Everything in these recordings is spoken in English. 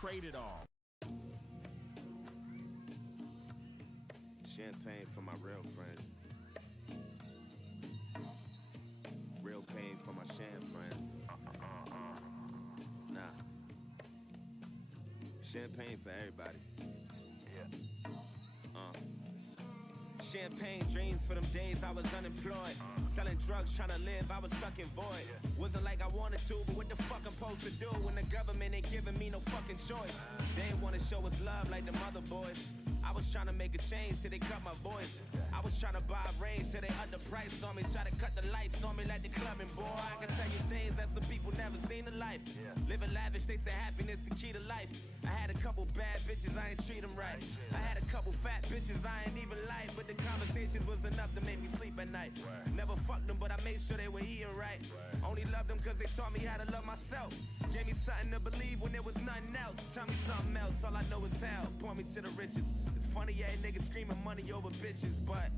trade it all. Champagne for my real friends. Real pain for my sham friends. Nah. Champagne for everybody. Champagne dreams for them days I was unemployed. Selling drugs, trying to live, I was stuck in void. Wasn't like I wanted to, but what the fuck I'm supposed to do when the government ain't giving me no fucking choice? They ain't wanna show us love like the mother boys. I was trying to make a change till they cut my voice. I was trying to buy a range till they up the price on me. Try to cut the lights on me like the clubbing boy. I can tell you things that some people never seen in life. Living lavish, they say happiness the key to life. I had a couple bad bitches, I ain't treat them right. I had a couple fat bitches, I ain't even like. But the conversations was enough to make me sleep at night. Never fucked them, but I made sure they were eating right. Only loved them cause they taught me how to love myself. Gave me something to believe when there was nothing else. Tell me something else, all I know is hell. Point me to the riches. It's funny, yeah, niggas screaming money over bitches, but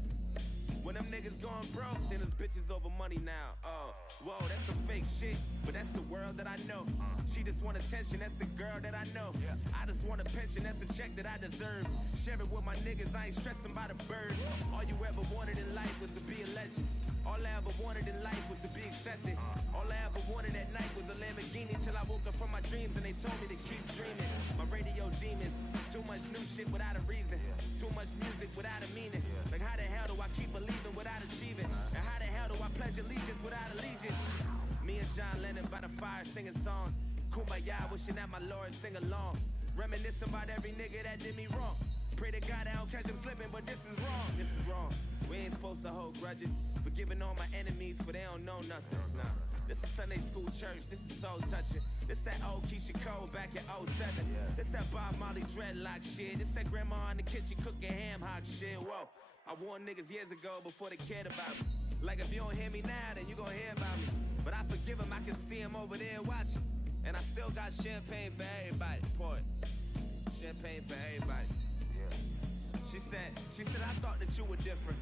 when them niggas going broke, then it's bitches over money now. Oh, whoa, that's some fake shit, but that's the world that I know. She just want attention, that's the girl that I know. I just want a pension, that's the check that I deserve. Share it with my niggas, I ain't stressing by the bird. All you ever wanted in life was to be a legend. All I ever wanted in life was to be accepted. All I ever wanted at night was a Lamborghini till I woke up from my dreams and they told me to keep dreaming. My radio demons, too much new shit without a reason. Too much music without a meaning. Like how the hell do I keep believing without achieving? And how the hell do I pledge allegiance without allegiance? Me and John Lennon by the fire singing songs. Kumbaya, wishing that my Lord sing along. Reminiscing about every nigga that did me wrong. Pray to God I don't catch him slipping, but this is wrong. This is wrong. We ain't supposed to hold grudges. Forgiving all my enemies, for they don't know nothing. Nah. This is Sunday school church, this is soul touching. This that old Keisha Cole back in 07. This that Bob Marley dreadlock shit. This that grandma in the kitchen cooking ham hock shit. Whoa, I warned niggas years ago before they cared about me. Like if you don't hear me now, then you gon' hear about me. But I forgive him, I can see him over there watching. And I still got champagne for everybody. Pour it. Champagne for everybody. She said, I thought that you were different.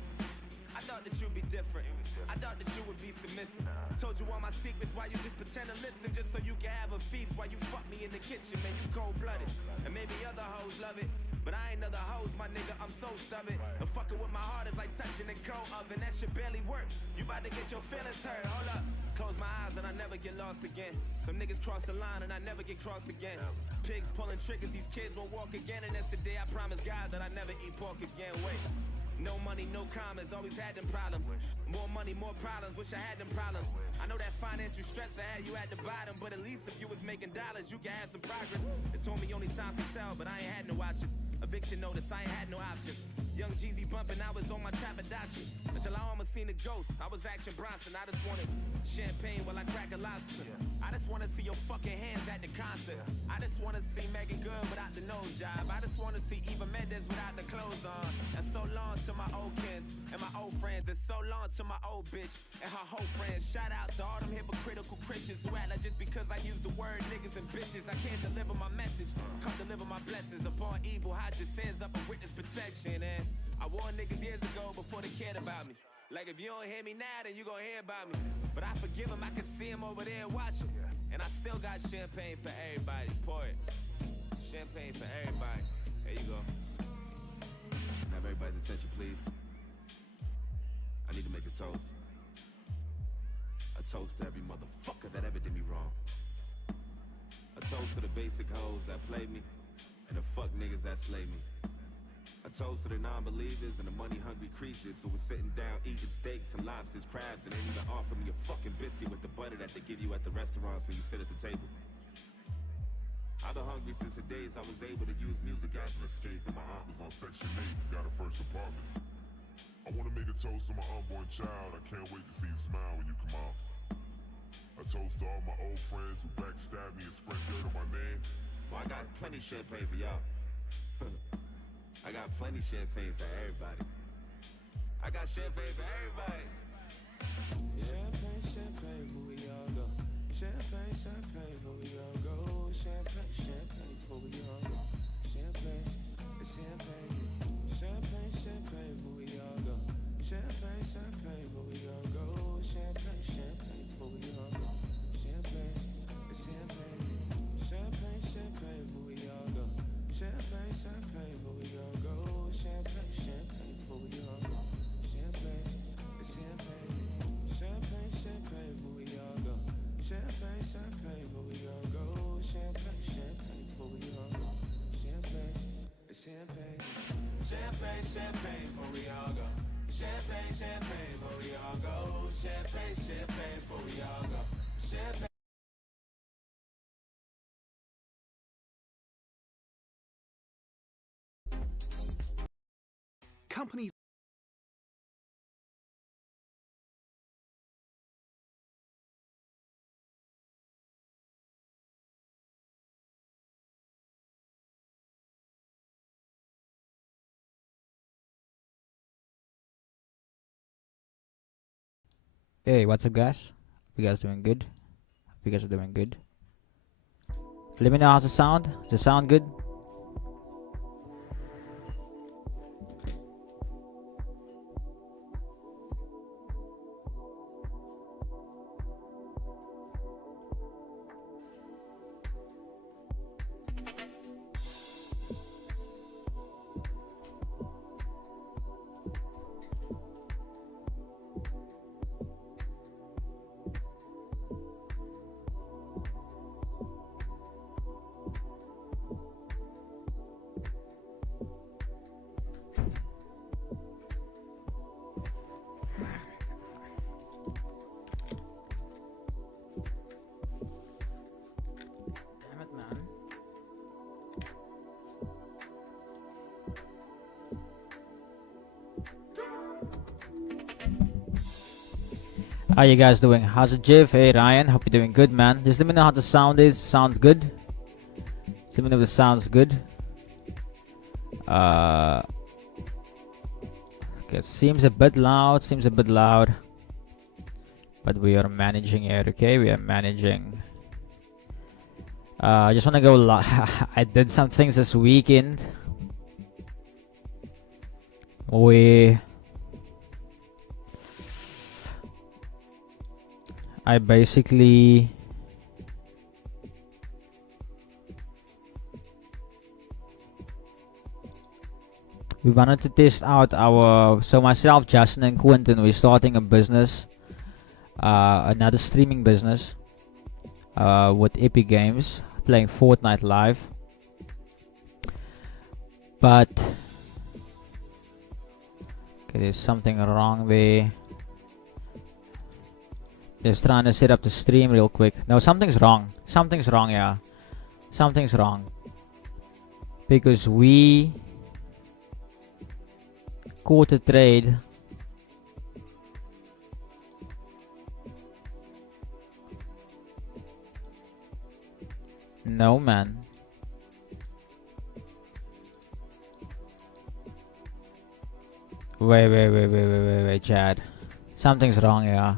I thought that you'd be different. I thought that you would be submissive. Told you all my secrets, why you just pretend to listen, just so you can have a feast while you fuck me in the kitchen, man, you cold-blooded. And maybe other hoes love it, but I ain't other hoes, my nigga, I'm so stubborn. And fucking with my heart is like touching the cold oven, that shit barely work. You about to get your feelings hurt, hold up. Close my eyes and I never get lost again. Some niggas cross the line and I never get crossed again. Pigs pulling triggers, these kids won't walk again. And that's the day I promise God that I never eat pork again. Wait, no money, no commas, always had them problems. More money, more problems, wish I had them problems. I know that financial stress I had you at the bottom, but at least if you was making dollars, you could have some progress. They told me only time can tell, but I ain't had no options. Eviction notice, I ain't had no options. Young Jeezy bumping, I was on my Trapadashi. Until I almost seen a ghost, I was Action Bronson. I just wanted champagne while I crack a lobster. I just wanna see your fucking hands at the concert. I just wanna see Megan Good without the nose job. I just wanna see Eva Mendes without the clothes on. And so long to my old kids and my old friends. And so long to my old bitch and her whole friends. Shout out to all them hypocritical Christians who act like just because I use the word niggas and bitches, I can't deliver my message. Come deliver my blessings upon evil. Hide your sins up and witness protection. And I warned niggas years ago before they cared about me. Like if you don't hear me now, then you gon' hear about me. But I forgive him, I can see him over there watching. And I still got champagne for everybody. Pour it. Champagne for everybody. There you go. Have everybody's attention, please. I need to make a toast. A toast to every motherfucker that ever did me wrong. A toast to the basic hoes that played me and the fuck niggas that slayed me. A toast to the non-believers and the money-hungry creatures who were sitting down eating steaks and lobsters, crabs, and ain't even offer me a fucking biscuit with the butter that they give you at the restaurants when you sit at the table. I've been hungry since the days I was able to use music as an escape. My aunt was on Section 8, got her first apartment. I wanna make a toast to my unborn child. I can't wait to see you smile when you come out. A toast to all my old friends who backstabbed me and spread dirt on my name. Well, I got plenty champagne for y'all. I got plenty champagne for everybody. I got champagne for everybody. Champagne, champagne for we all go. Champagne, champagne for we all go. Champagne, champagne for we all go. Champagne, champagne. Champagne, champagne for we all go. Champagne, champagne for we all go. Champagne, champagne for we all go. Champagne, champagne. Champagne, champagne for we all go. champagne before we all go. Champagne, champagne before we all go. Champagne. Companies. Hey, what's up, guys? You guys doing good? You guys are doing good. Let me know how's the sound. Does it sound good? Damn it, man. How you guys doing? How's it, Jiv? Hey, Ryan. Hope you're doing good, man. Just let me know how the sound is. Sounds good? Just let me know if the sound's good. Okay, seems a bit loud. Seems a bit loud. But we are managing it, okay? We are managing. I just want to go I did some things this weekend. I basically we wanted to test out our, so myself, Justin and Quentin, we're starting a business, another streaming business, with Epic Games, playing Fortnite live. But okay, there's something wrong there. Just trying to set up the stream real quick. No, something's wrong. Something's wrong, yeah. Something's wrong. Because we caught a trade. No, man. Wait, Chad. Something's wrong, yeah.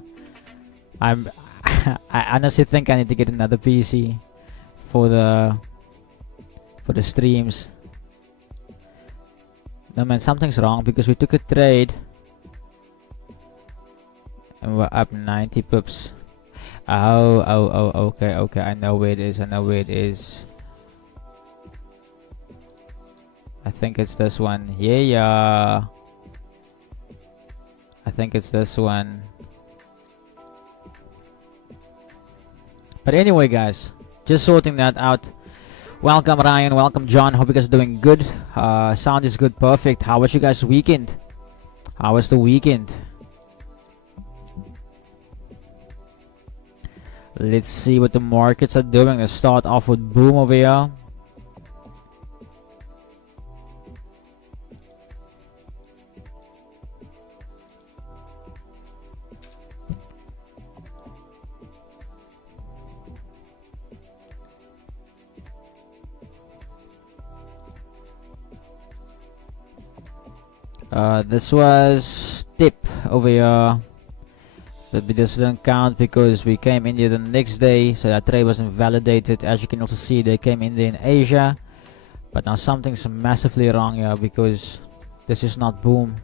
I honestly think I need to get another PC for the streams. No, man, something's wrong because we took a trade and we're up 90 pips. Okay, I know where it is. I think it's this one. Yeah. I think it's this one. But anyway, guys, just sorting that out. Welcome, Ryan. Welcome, John. Hope you guys are doing good. Sound is good. Perfect. How was you guys' weekend? How was the weekend? Let's see what the markets are doing. Let's start off with Boom over here. This was tip over here, but this didn't count because we came in there the next day, so that trade wasn't validated. As you can also see, they came in there in Asia, but now something's massively wrong here because this is not Boom.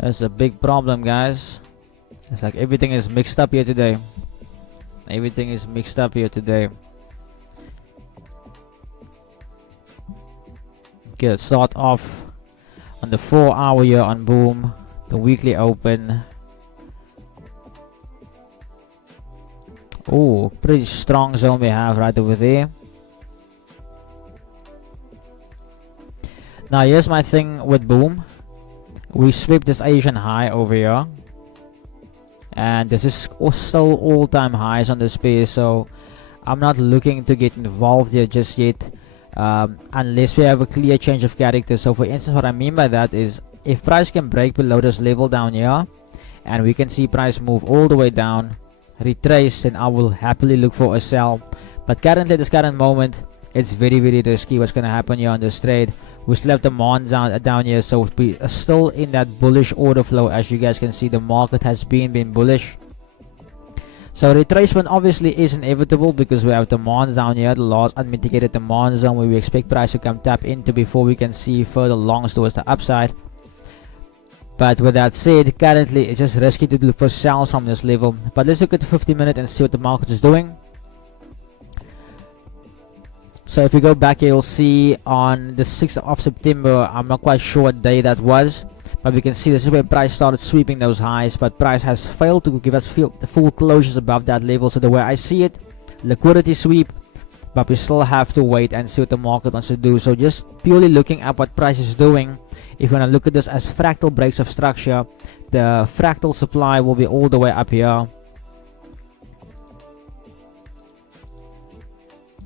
That's a big problem, guys. It's like everything is mixed up here today. Everything is mixed up here today. Okay, let's start off on the 4-hour here on Boom, the weekly open. Oh, pretty strong zone we have right over there. Now here's my thing with Boom. We sweep this Asian high over here, and this is still all-time highs on this pair, so I'm not looking to get involved here just yet, unless we have a clear change of character. So for instance, what I mean by that is, if price can break below this level down here and we can see price move all the way down, retrace, then I will happily look for a sell. But currently at this current moment, it's very risky what's going to happen here on this trade. We still have demand down here, so we are still in that bullish order flow. As you guys can see, the market has been bullish. So retracement obviously is inevitable because we have demand down here, the last unmitigated demand zone where we expect price to come tap into before we can see further longs towards the upside. But with that said, currently it's just risky to look for sells from this level. But let's look at the 50-minute and see what the market is doing. So if you go back here, you'll see on the 6th of September, I'm not quite sure what day that was, but we can see this is where price started sweeping those highs, but price has failed to give us the full closures above that level. So the way I see it, liquidity sweep, but we still have to wait and see what the market wants to do. So just purely looking at what price is doing, if you want to look at this as fractal breaks of structure, the fractal supply will be all the way up here.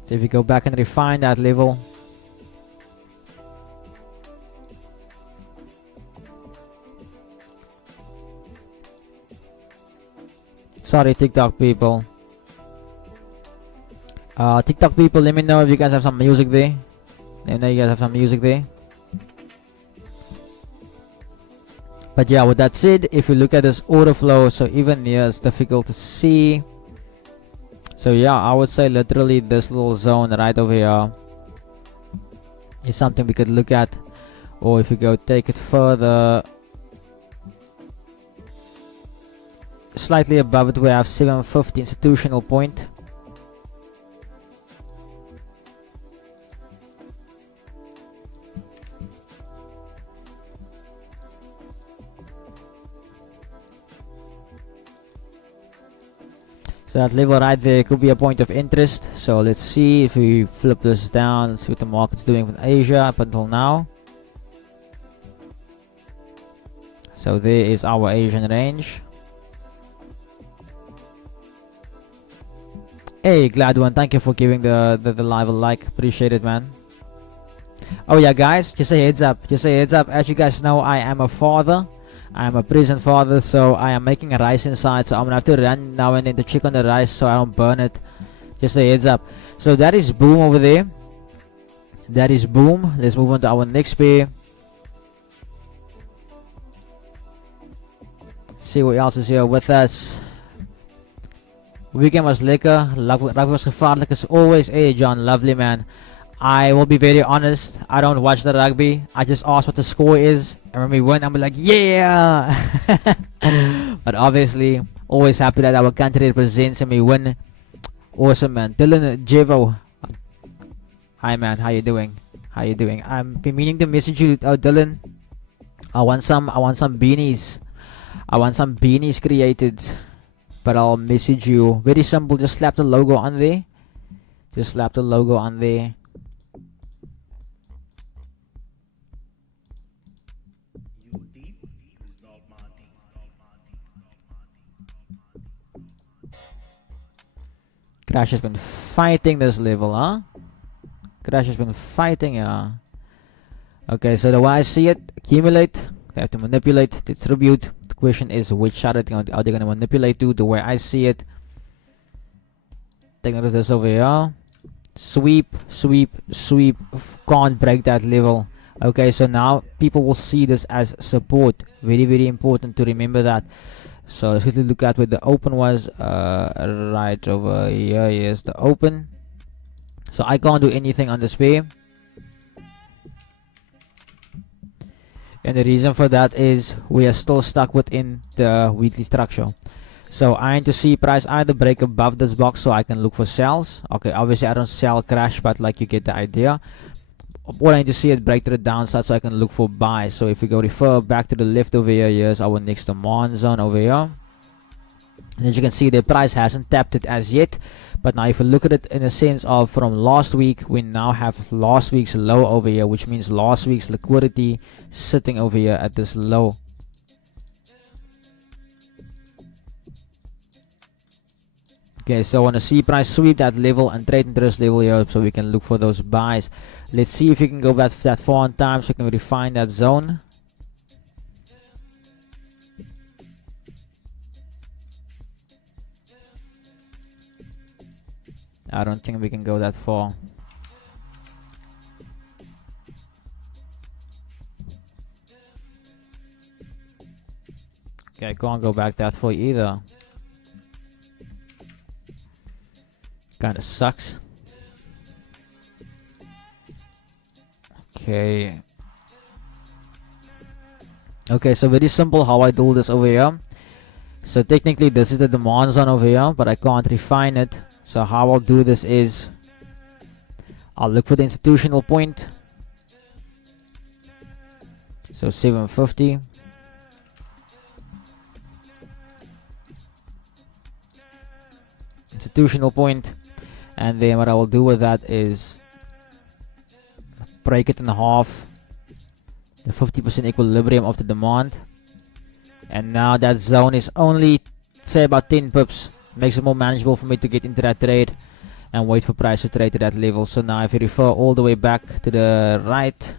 So if you go back and refine that level, sorry TikTok people, TikTok people, let me know if you guys have some music there. Let me know you guys have some music there. But yeah, with that said, if you look at this order flow, so even here it's difficult to see. So yeah, I would say literally this little zone right over here is something we could look at. Or if you go take it further, slightly above it we have 750 institutional point. So that level right there could be a point of interest. So let's see if we flip this down, let's see what the market's doing with Asia up until now. So there is our Asian range. Hey Gladwin, thank you for giving the live a like, appreciate it man. Oh yeah guys, just a heads up, as you guys know, I am a father. I am a present father, so I am making a rice inside, so I'm gonna have to run now and then to check on the rice so I don't burn it. Just a heads up. So that is boom over there. That is boom. Let's move on to our next pair. See what else is here with us. Weekend was lekker. Rugby was gevaarlijk as always. Hey John, lovely man. I will be very honest, I don't watch the rugby. I just ask what the score is, and when we win, I'm like, yeah! But obviously, always happy that our country represents and we win. Awesome, man. Dylan Jevo. Hi, man. How you doing? I've been meaning to message you, Dylan. I want some beanies. I want some beanies created, but I'll message you. Very simple. Just slap the logo on there. Crash has been fighting this level, huh? Okay, so the way I see it, accumulate, they have to manipulate, distribute. The question is which side are they going to manipulate to? The way I see it, take note of this over here. Sweep, can't break that level. Okay, so now people will see this as support. Very important to remember that. So let's quickly look at where the open was. Right over here. Here's the open. So I can't do anything on this pair. And the reason for that is we are still stuck within the weekly structure. So I need to see price either break above this box so I can look for sells. Okay, obviously I don't sell crash, but like you get the idea. Or I need to see it break to the downside so I can look for buys. So if we go refer back to the left over here, here's our next demand zone over here. And as you can see, the price hasn't tapped it as yet. But now if you look at it in a sense of from last week, we now have last week's low over here, which means last week's liquidity sitting over here at this low. Okay, so I want to see price sweep that level and trade into this level here so we can look for those buys. Let's see if we can go that far on time so we can refine that zone. I don't think we can go that far. Okay, I can't go back that far either. Kinda sucks. Okay. Okay, so very simple how I do this over here. So technically this is the demand zone over here, but I can't refine it. So how I'll do this is I'll look for the institutional point. So 750. Institutional point. And then what I will do with that is break it in half. The 50% equilibrium of the demand. And now that zone is only, say, about 10 pips. Makes it more manageable for me to get into that trade and wait for price to trade to that level. So now if you refer all the way back to the right,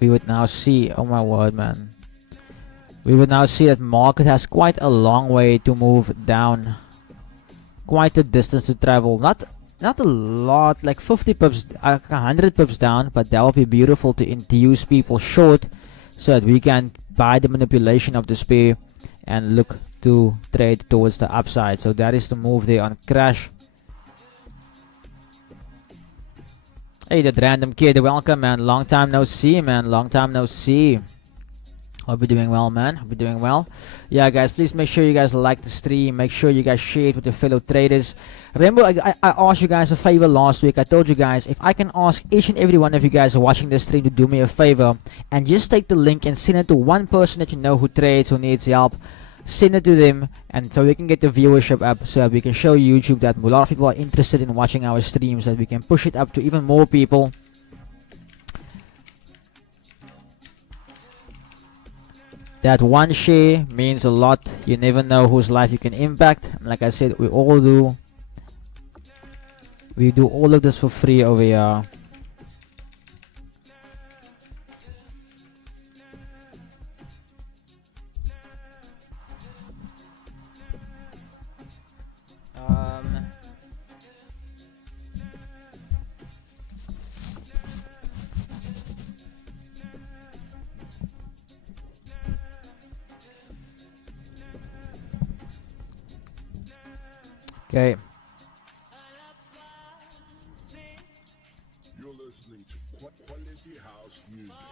we would now see, oh my word, man, we would now see that market has quite a long way to move down, quite a distance to travel. Not a lot, like 50 pips, 100 pips down, but that would be beautiful to induce people short so that we can buy the manipulation of this pair and look to trade towards the upside. So that is the move there on crash. Hey, that random kid, welcome, man. Long time no see, man. Long time no see. Hope you're doing well, man. Hope you're doing well. Yeah, guys, please make sure you guys like the stream. Make sure you guys share it with your fellow traders. Remember, I asked you guys a favor last week. I told you guys, if I can ask each and every one of you guys watching this stream to do me a favor and just take the link and send it to one person that you know who trades, who needs help. Send it to them, and so we can get the viewership up, so that we can show YouTube that a lot of people are interested in watching our streams, that we can push it up to even more people. That one share means a lot. You never know whose life you can impact. And like I said, we all do. We do all of this for free over here. Okay.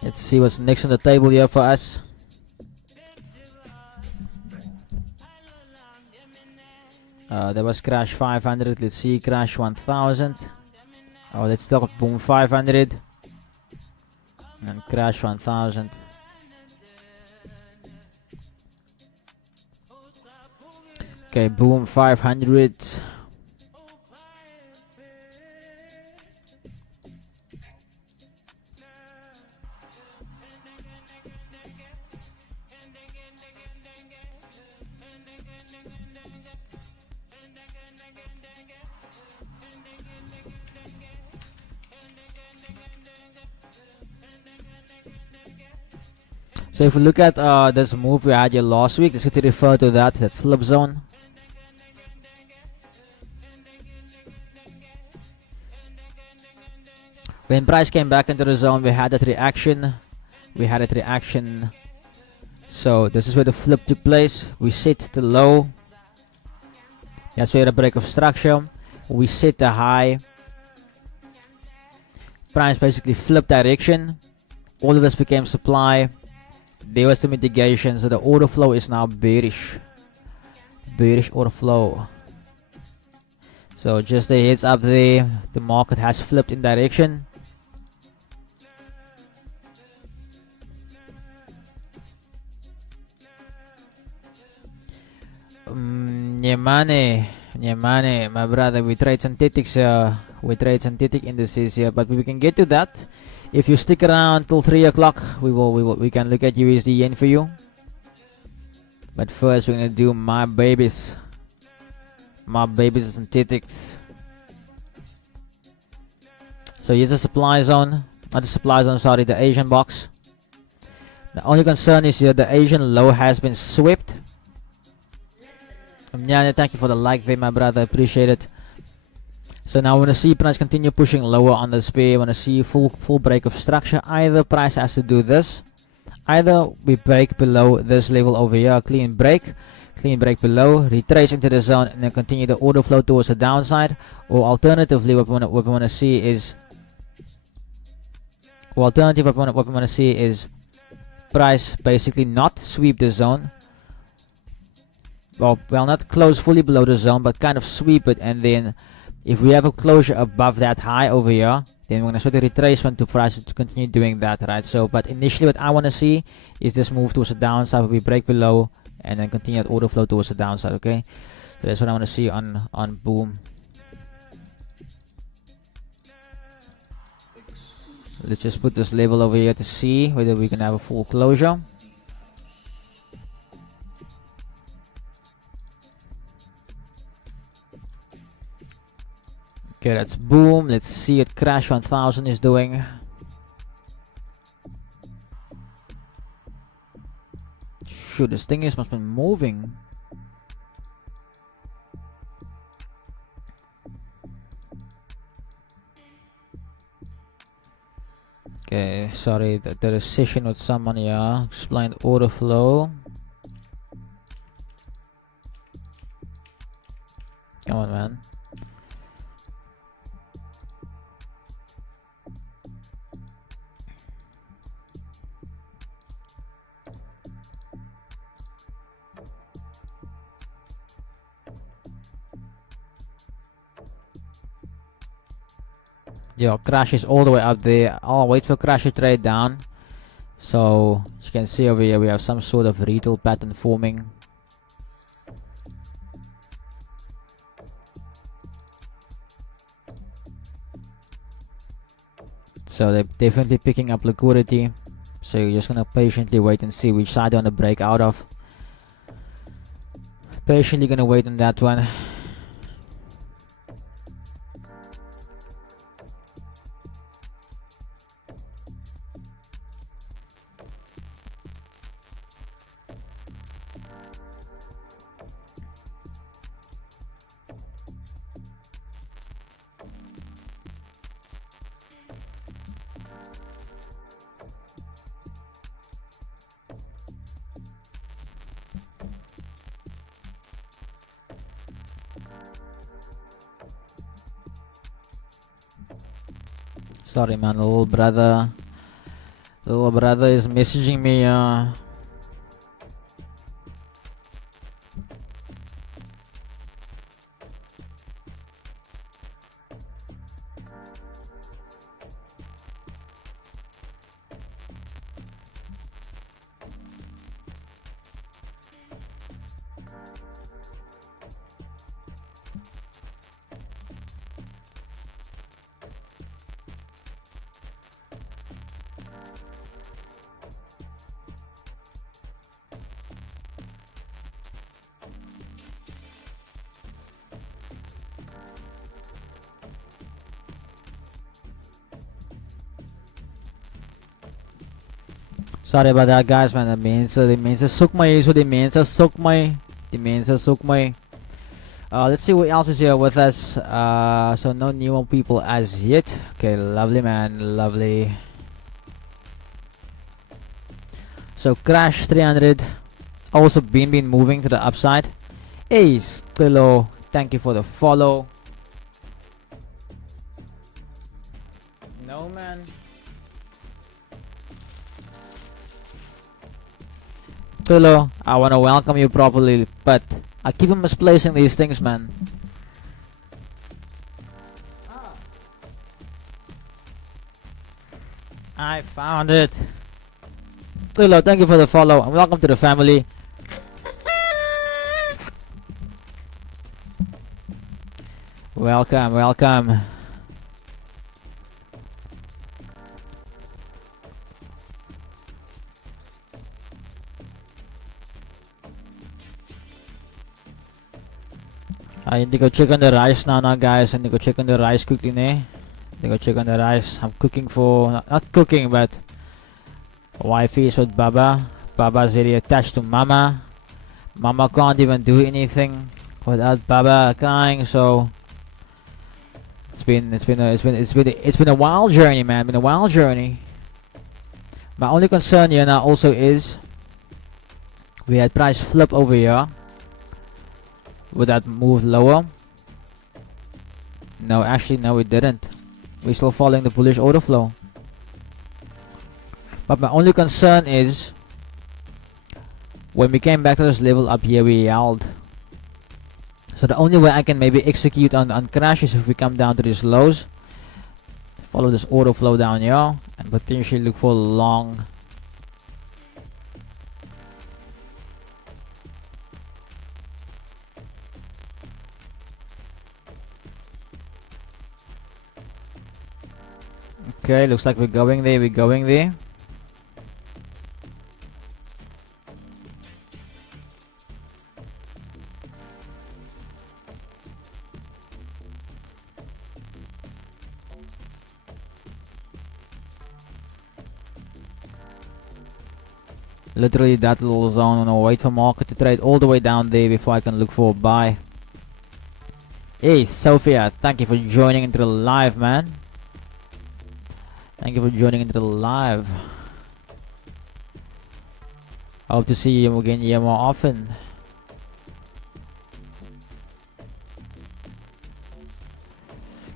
Let's see what's next on the table here for us. There was crash 500. Let's see crash 1000. Oh, let's talk boom 500 and crash 1000. Okay, boom 500. So if we look at this move we had here last week, let's get to refer to that flip zone. When price came back into the zone, we had that reaction. So this is where the flip took place. We set the low. That's where the break of structure. We set the high. Price basically flipped direction. All of this became supply. There was the mitigation, so the order flow is now bearish. Bearish order flow. So just a heads up there, the market has flipped in direction. Nyemane, my brother, we trade synthetics, we trade synthetic indices here, but we can get to that. If you stick around till 3 o'clock, we can look at USD yen for you. But first, we're gonna do my babies synthetics. So here's the supply zone, not the supply zone, sorry, the Asian box. The only concern is here the Asian low has been swept. Yeah, thank you for the like there, my brother, appreciate it. So now we're gonna see price continue pushing lower on this pair. We're gonna see full break of structure. Either price has to do this, either we break below this level over here, clean break below, retrace into the zone, and then continue the order flow towards the downside. Or alternatively, what we want to see is, price basically not sweep the zone. Well, not close fully below the zone, but kind of sweep it, and then if we have a closure above that high over here, then we're gonna start the retracement to price to continue doing that, right? So, but initially, what I want to see is this move towards the downside. Where we break below and then continue that order flow towards the downside. Okay, so that's what I want to see on boom. Let's just put this level over here to see whether we can have a full closure. Okay, that's boom. Let's see what Crash 1000 is doing. Shoot, this thing must be moving. Okay, sorry, there is session with someone here. Explain order flow. Come on, man. Yo, Crash is all the way up there. I'll wait for Crash to trade down. So, as you can see over here, we have some sort of retail pattern forming. So, they're definitely picking up liquidity. So, you're just gonna patiently wait and see which side they want to break out of. Patiently gonna wait on that one. Sorry, man, little brother is messaging me. Sorry about that, guys, man. De mensen zoek my. So the mensen zoek my. The mensen zoek my. Let's see what else is here with us. So no new people as yet. Okay, lovely, man, lovely. So Crash 300 also been moving to the upside. Hey, Stillo, thank you for the follow. No, man. Stillo, I want to welcome you properly, but I keep on misplacing these things, man. I found it. Stillo, thank you for the follow and welcome to the family. Welcome, welcome. I need to go check on the rice now, guys. I need to go check on the rice quickly, ne? They go check on the rice. I'm cooking for, not cooking, but wifey is with Baba. Baba's very attached to Mama. Mama can't even do anything without Baba crying. So it's been a wild journey, man. Been a wild journey. My only concern here now also is we had price flip over here. Would that move lower? No, actually, no, it didn't. We're still following the bullish order flow. But my only concern is when we came back to this level up here, we held. So the only way I can maybe execute on crash is if we come down to these lows, follow this order flow down here, and potentially look for long. Okay, looks like we're going there, Literally that little zone. I'm gonna wait for market to trade all the way down there before I can look for a buy. Hey, Sophia, thank you for joining into the live, man. Thank you for joining into the live. I hope to see you again here more often.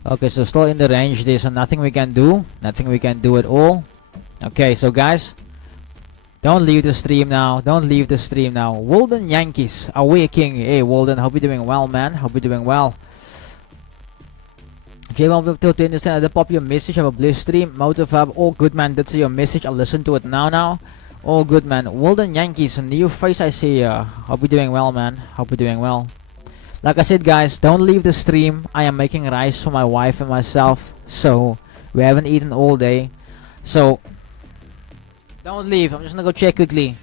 Okay, so still in the range there, so nothing we can do. Nothing we can do at all. Okay, so guys, don't leave the stream now. Don't leave the stream now. Walden Yankees awaking. Hey, Walden, hope you're doing well, man. Hope you're doing well. J1 to understand the pop your message. Have a blessed stream. Motive Hub, all good, man. That's your message. I'll listen to it now. All good, man. Walden Yankees, a new face I see. Hope you're doing well, man. Hope you're doing well. Like I said, guys, don't leave the stream. I am making rice for my wife and myself, so we haven't eaten all day. So don't leave. I'm just gonna go check quickly.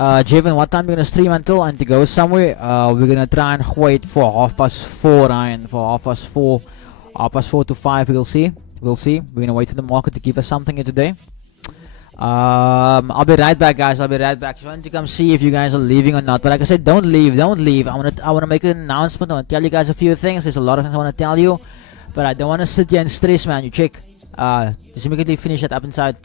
Javen, what time you gonna stream until? I need to go somewhere. We're gonna try and wait for 4:30, Ryan. For 4:30, 4:30 to 5. We'll see. We'll see. We're gonna wait for the market to give us something here today. I'll be right back, guys. I'll be right back. Just wanted to come see if you guys are leaving or not. But like I said, don't leave. Don't leave. I wanna make an announcement. I wanna tell you guys a few things. There's a lot of things I wanna tell you, but I don't wanna sit here and stress, man. You check. Just immediately finish that up inside.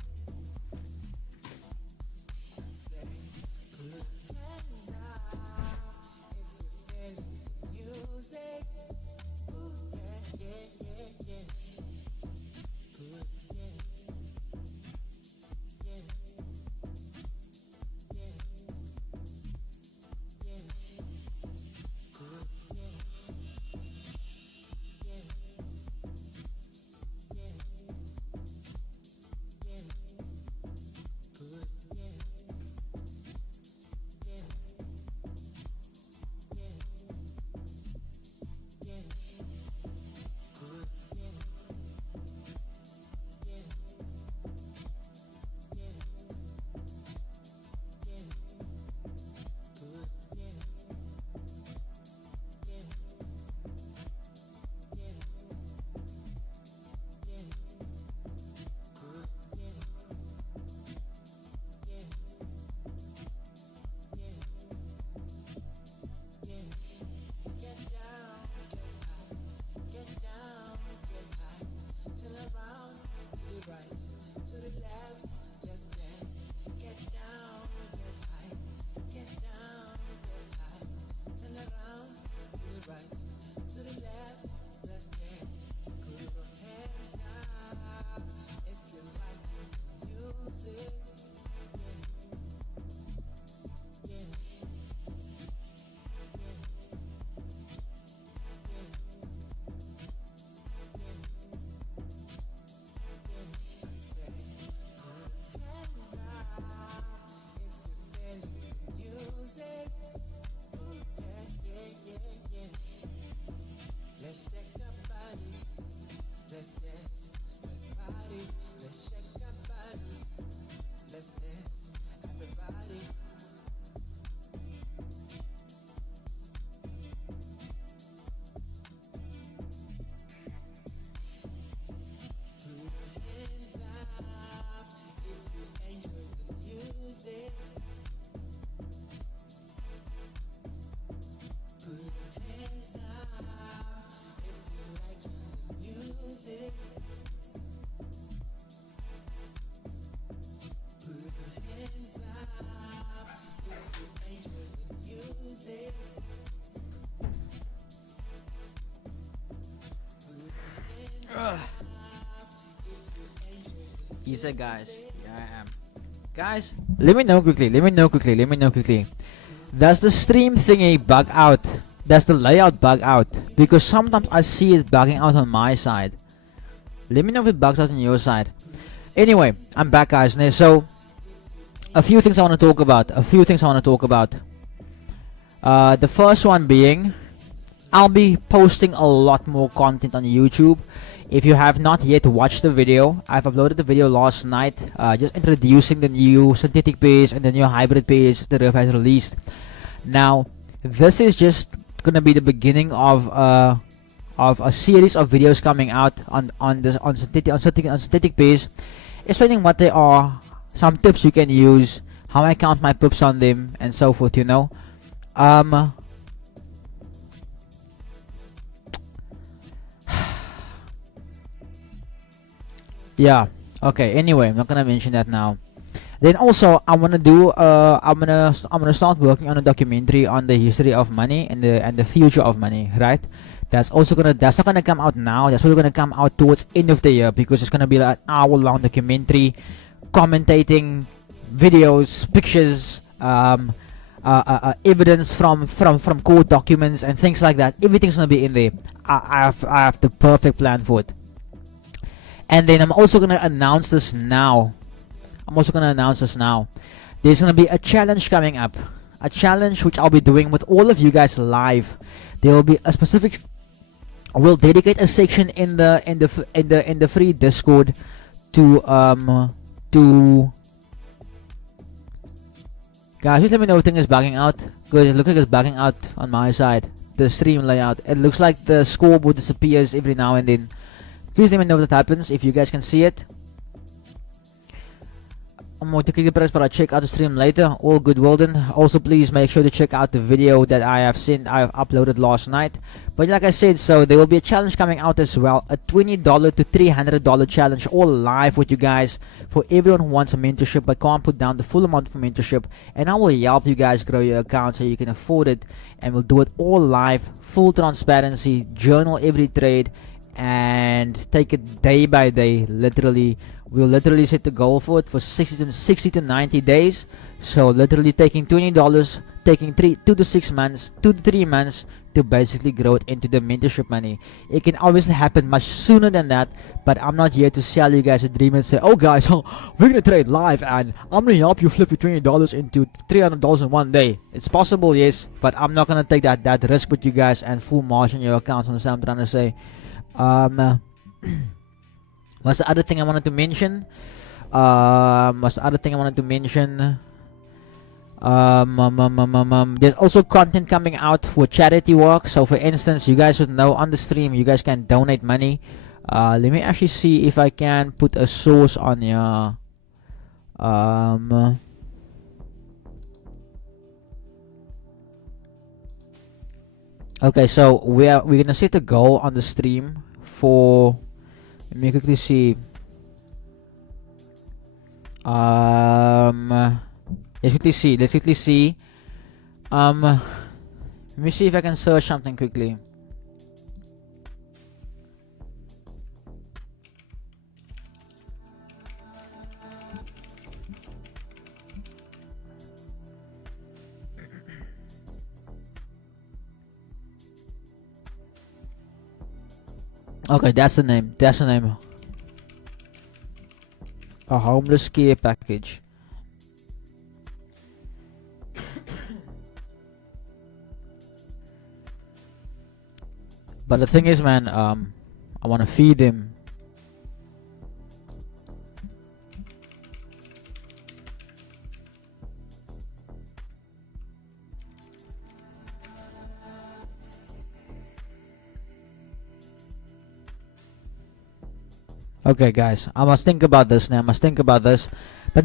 He said, guys. Yeah, I am. Guys, let me know quickly. Does the stream thingy bug out? Does the layout bug out? Because sometimes I see it bugging out on my side. Let me know if it bugs out on your side. Anyway, I'm back, guys. So, a few things I want to talk about. The first one being, I'll be posting a lot more content on YouTube. If you have not yet watched the video, I've uploaded the video last night, just introducing the new synthetic pairs and the new hybrid pairs the Riff has released. Now, this is just gonna be the beginning of a series of videos coming out on synthetic pairs, explaining what they are, some tips you can use, how I count my pips on them, and so forth. Yeah. Okay. Anyway, I'm not gonna mention that now. Then also, I'm gonna start working on a documentary on the history of money and the future of money. Right. That's not gonna come out now. That's probably gonna come out towards end of the year, because it's gonna be like an hour-long documentary, commentating videos, pictures, evidence from court documents and things like that. Everything's gonna be in there. I have the perfect plan for it. And then I'm also gonna announce this now. There's gonna be a challenge coming up. A challenge which I'll be doing with all of you guys live. There will be a specific. We'll dedicate a section in the free Discord to guys. Please let me know if thing is backing out, because it looks like it's backing out on my side. The stream layout. It looks like the scoreboard disappears every now and then. Please let me know if that happens, if you guys can see it. I'm going to quickly press, but I'll check out the stream later. All good, Walden. Also, please make sure to check out the video that I have uploaded last night. But like I said, so there will be a challenge coming out as well. A $20 to $300 challenge, all live with you guys. For everyone who wants a mentorship but can't put down the full amount for mentorship. And I will help you guys grow your account so you can afford it. And we'll do it all live, full transparency, journal every trade, and take it day by day, literally. We'll literally set the goal for it for 60 to 90 days. So literally taking $20, taking 2 to 6 months, 2 to 3 months to basically grow it into the mentorship money. It can obviously happen much sooner than that, but I'm not here to sell you guys a dream and say, oh guys, we're gonna trade live and I'm gonna help you flip your $20 into $300 in one day. It's possible, yes, but I'm not gonna take that risk with you guys and full margin your accounts. Understand what I'm trying to say? What's the other thing I wanted to mention? There's also content coming out for charity work. So for instance, you guys would know on the stream, you guys can donate money. Let me actually see if I can put a source on here. Okay, so we're gonna set a goal on the stream for. Let me quickly see. Let's quickly see. Let me see if I can search something quickly. Okay, that's the name. A homeless care package. But the thing is, man, I want to feed him. Okay, guys, I must think about this now. But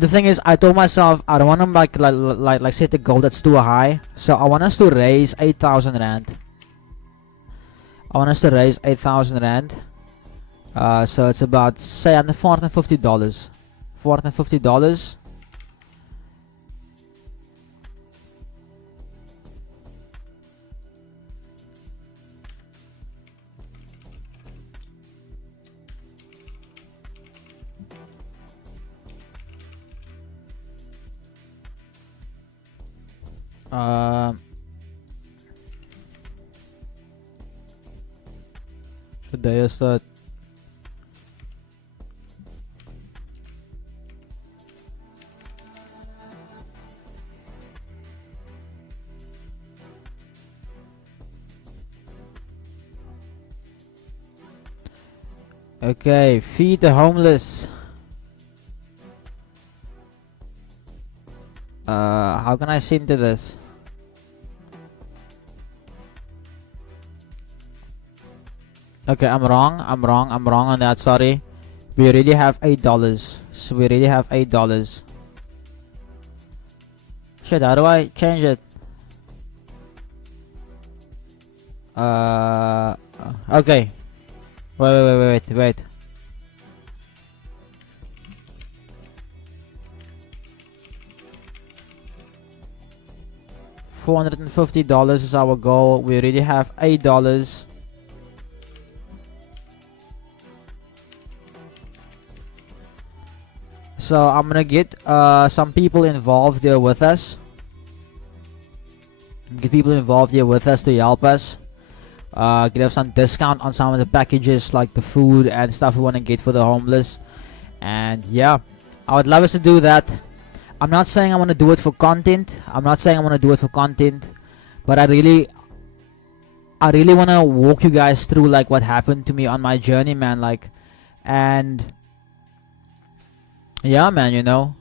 the thing is, I told myself I don't want to like set a goal that's too high. So I want us to raise 8,000 rand. So it's about, say, under $450. $450. The day is that. Okay, feed the homeless. How can I send to this? Okay, I'm wrong on that, sorry. We already have $8. So we already have $8. Shit, how do I change it? Okay. Wait. $450 is our goal. We already have $8. So I'm gonna get some people involved there with us. get people involved here with us to help us. Get us some discount on some of the packages, like the food and stuff we want to get for the homeless. And yeah, I would love us to do that. I'm not saying I want to do it for content. But I really want to walk you guys through like what happened to me on my journey, man. Like, and yeah, man, you know,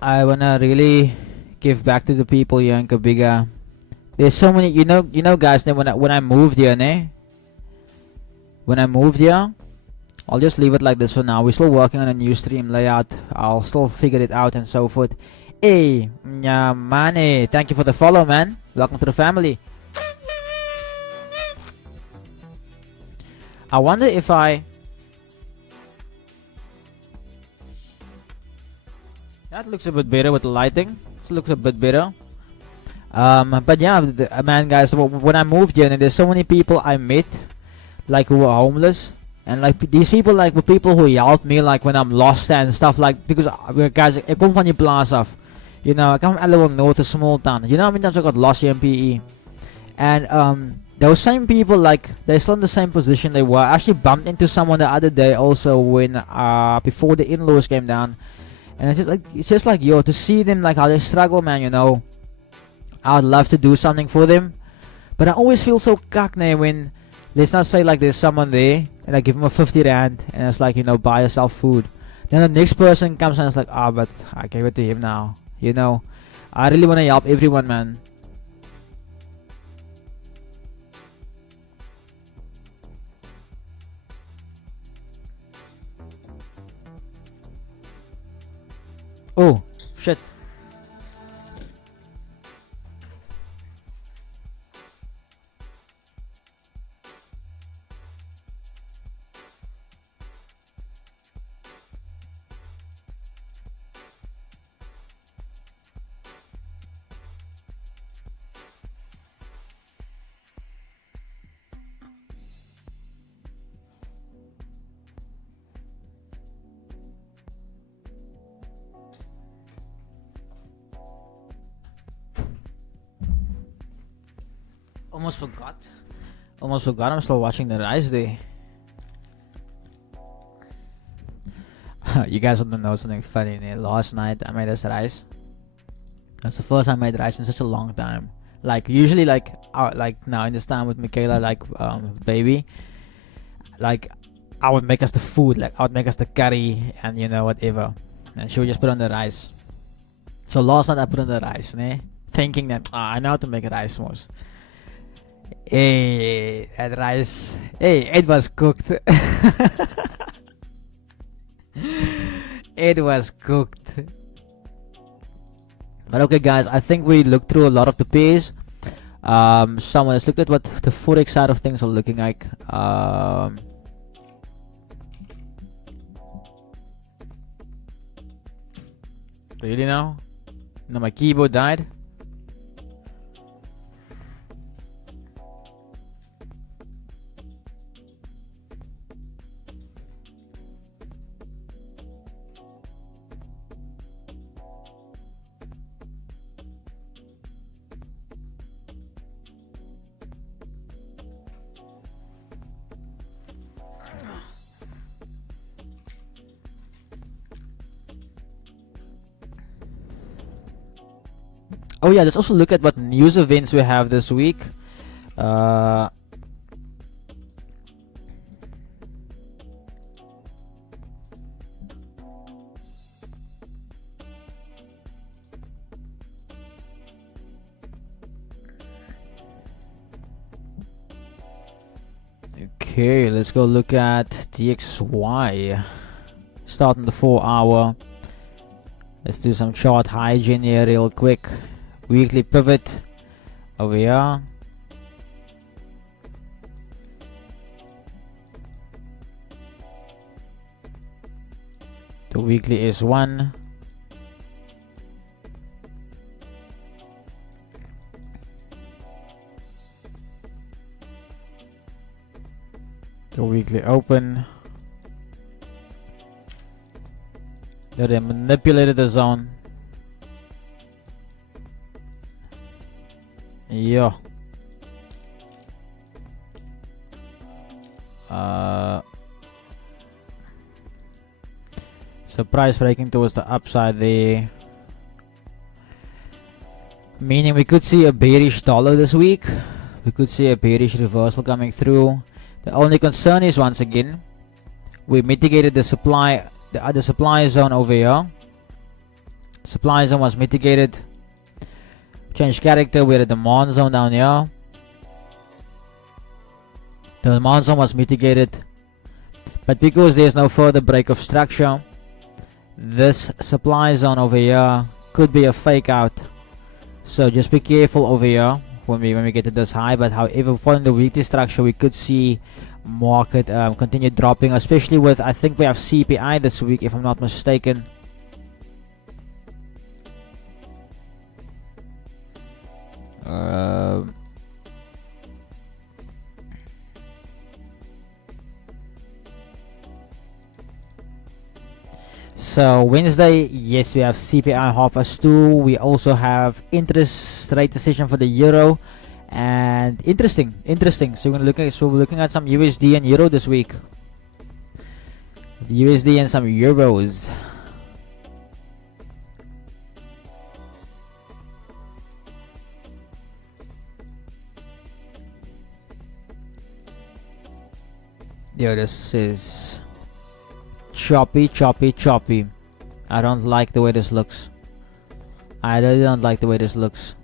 I wanna really give back to the people here in Kabiga. There's so many, you know, guys. When I moved here, I'll just leave it like this for now. We're still working on a new stream layout. I'll still figure it out and so forth. Hey, Mane, thank you for the follow, man. Welcome to the family. I wonder if that looks a bit better with the lighting. It looks a bit better. But yeah, man, guys, when I moved here, and there's so many people I met, like, who were homeless. And like these people, like, were people who helped me, like, when I'm lost and stuff, like, because guys, I come from the plaza af. You know, I come from Ellerville North, a small town. You know how many times I got lost here in PE? And those same people, like, they're still in the same position they were. I actually bumped into someone the other day also when before the in-laws came down. And it's just like yo, to see them, like, how they struggle, man, you know. I would love to do something for them, but I always feel so cockney when, let's not say, like, there's someone there and I give them a 50 rand and it's like, you know, buy yourself food. Then the next person comes and it's like, but I gave it to him now. You know, I really want to help everyone, man. Oh, shit. Almost forgot I'm still watching the rice day. You guys want to know something funny? Last night I made us rice. That's the first time I made rice in such a long time. Like, usually, like now in this time with Michaela, like, baby, like, I would make us the food, like I would make us the curry and, you know, whatever, and she would just put on the rice. So last night I put on the rice, thinking that I know how to make rice most. Hey, that rice, it was cooked. It was cooked. But okay, guys, I think we looked through a lot of the pairs. Let's look at what the forex side of things are looking like. Really now? No, my keyboard died. Oh yeah, let's also look at what news events we have this week. Okay, let's go look at DXY. Starting the 4 hour. Let's do some chart hygiene here real quick. Weekly pivot over here. The weekly is 1. The weekly open. They manipulated the zone. Yeah. So price breaking towards the upside there, meaning we could see a bearish dollar this week. We could see a bearish reversal coming through. The only concern is, once again, we mitigated the supply, the other supply zone over here. Supply zone was mitigated. Change character, we had a demand zone down here. The demand zone was mitigated, but because there's no further break of structure, this supply zone over here could be a fake out. So just be careful over here when we get to this high. But however, following the weekly structure, we could see market continue dropping, especially with, I think we have CPI this week, if I'm not mistaken. So Wednesday, yes, we have CPI 1/2. We also have interest rate decision for the euro, and interesting. So we're looking at some USD and euro this week. USD and some euros. Yeah, this is choppy. I don't like the way this looks. I really don't like the way this looks.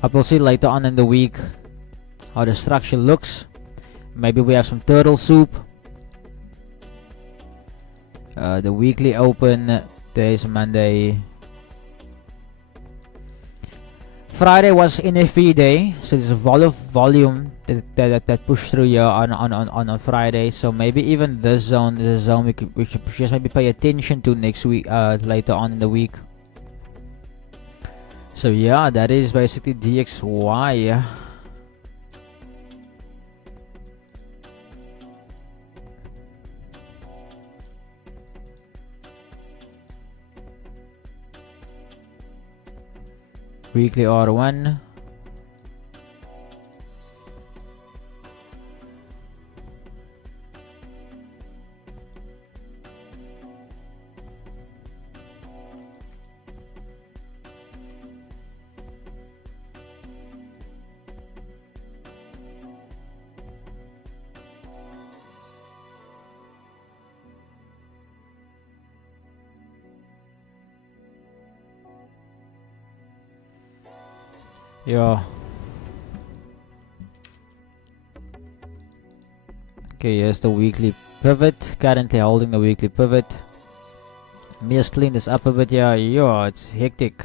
But we'll see later on in the week how the structure looks. Maybe we have some turtle soup. The weekly open, today's Monday. Friday was NFP day, so there's a volume that pushed through here on Friday. So maybe even this zone is a zone we should just maybe pay attention to next week, later on in the week. So yeah, that is basically DXY. Weekly R1. Yeah. Okay, here's the weekly pivot. Currently holding the weekly pivot. Let me just clean this up a bit here. Yeah, it's hectic.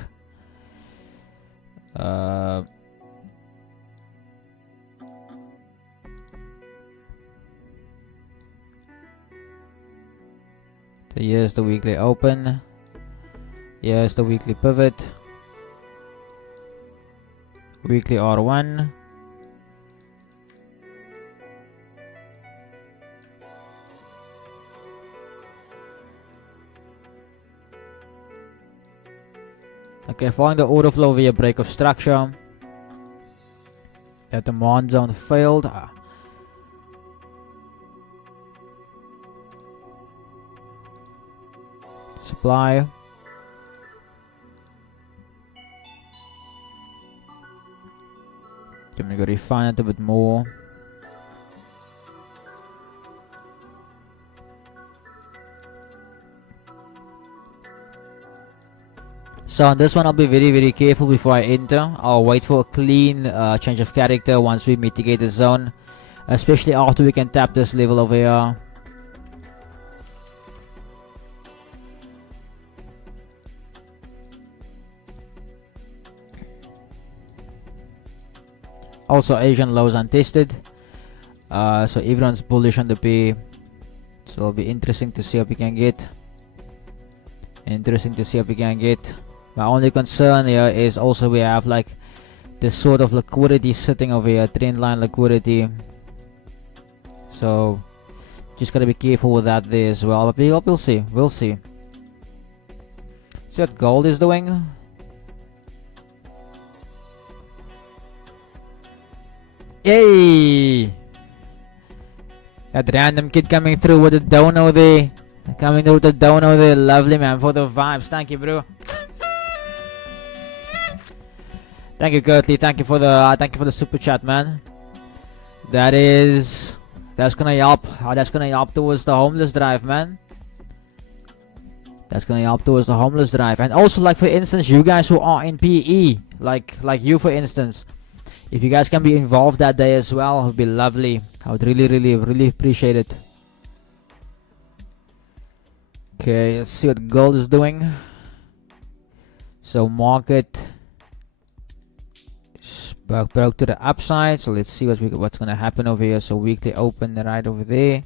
So here's the weekly open. Here's the weekly pivot. Weekly R1. Okay, following the order flow via break of structure. That demand zone failed. Supply. I'm gonna refine it a bit more. So on this one, I'll be very careful before I enter. I'll wait for a clean change of character once we mitigate the zone, especially after we can tap this level over here. Also, Asian lows untested, so everyone's bullish on the P. So it'll be interesting to see what we can get. My only concern here is also we have like this sort of liquidity sitting over here, trend line liquidity. So just gotta be careful with that there as well. But we'll see. See what gold is doing. Yay! That random kid coming through with a dono there. Coming through with a dono there. Lovely, man, for the vibes. Thank you, bro. Thank you, Gertley. Thank you for the super chat, man. That's gonna help. That's gonna help towards the homeless drive, man. That's gonna help towards the homeless drive. And also, like, for instance, you guys who are in PE, like you, for instance, if you guys can be involved that day as well, it would be lovely. I would really appreciate it. Okay, let's see what gold is doing. So market broke to the upside. So let's see what's gonna happen over here. So weekly open right over there.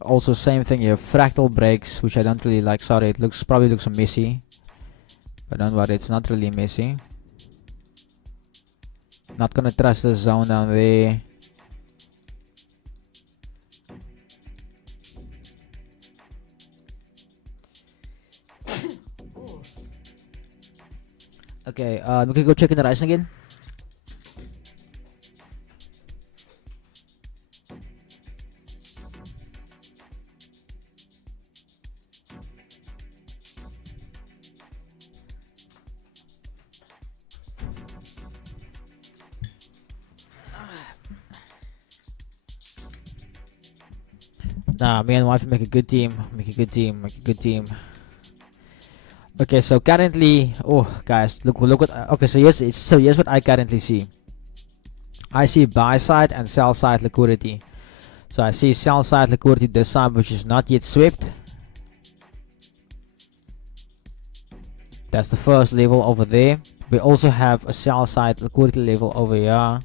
Also, same thing here, fractal breaks, which I don't really like. Sorry, it probably looks messy, but don't worry, it's not really messy. Not gonna trust the zone down there. Okay, we can go check in the rising again. Nah, me and wife make a good team. Make a good team. Okay, so currently, oh guys, look what. Okay, so here's what I currently see. I see buy side and sell side liquidity. So I see sell side liquidity this side, which is not yet swept. That's the first level over there. We also have a sell side liquidity level over here.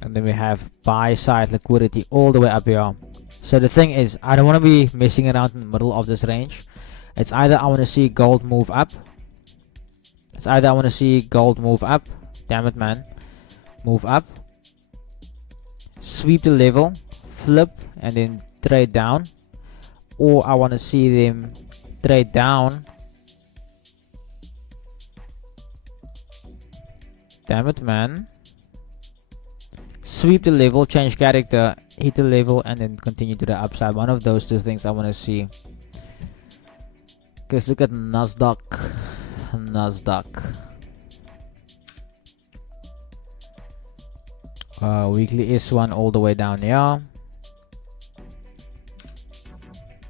And then we have buy side liquidity all the way up here. So the thing is, I don't want to be messing around in the middle of this range. It's either I want to see gold move up. Damn it, man. Move up. Sweep the level. Flip. And then trade down. Or I want to see them trade down. Damn it, man. Sweep the level, change character, hit the level, and then continue to the upside. One of those two things I want to see. Okay, let's look at Nasdaq. Weekly is one all the way down here.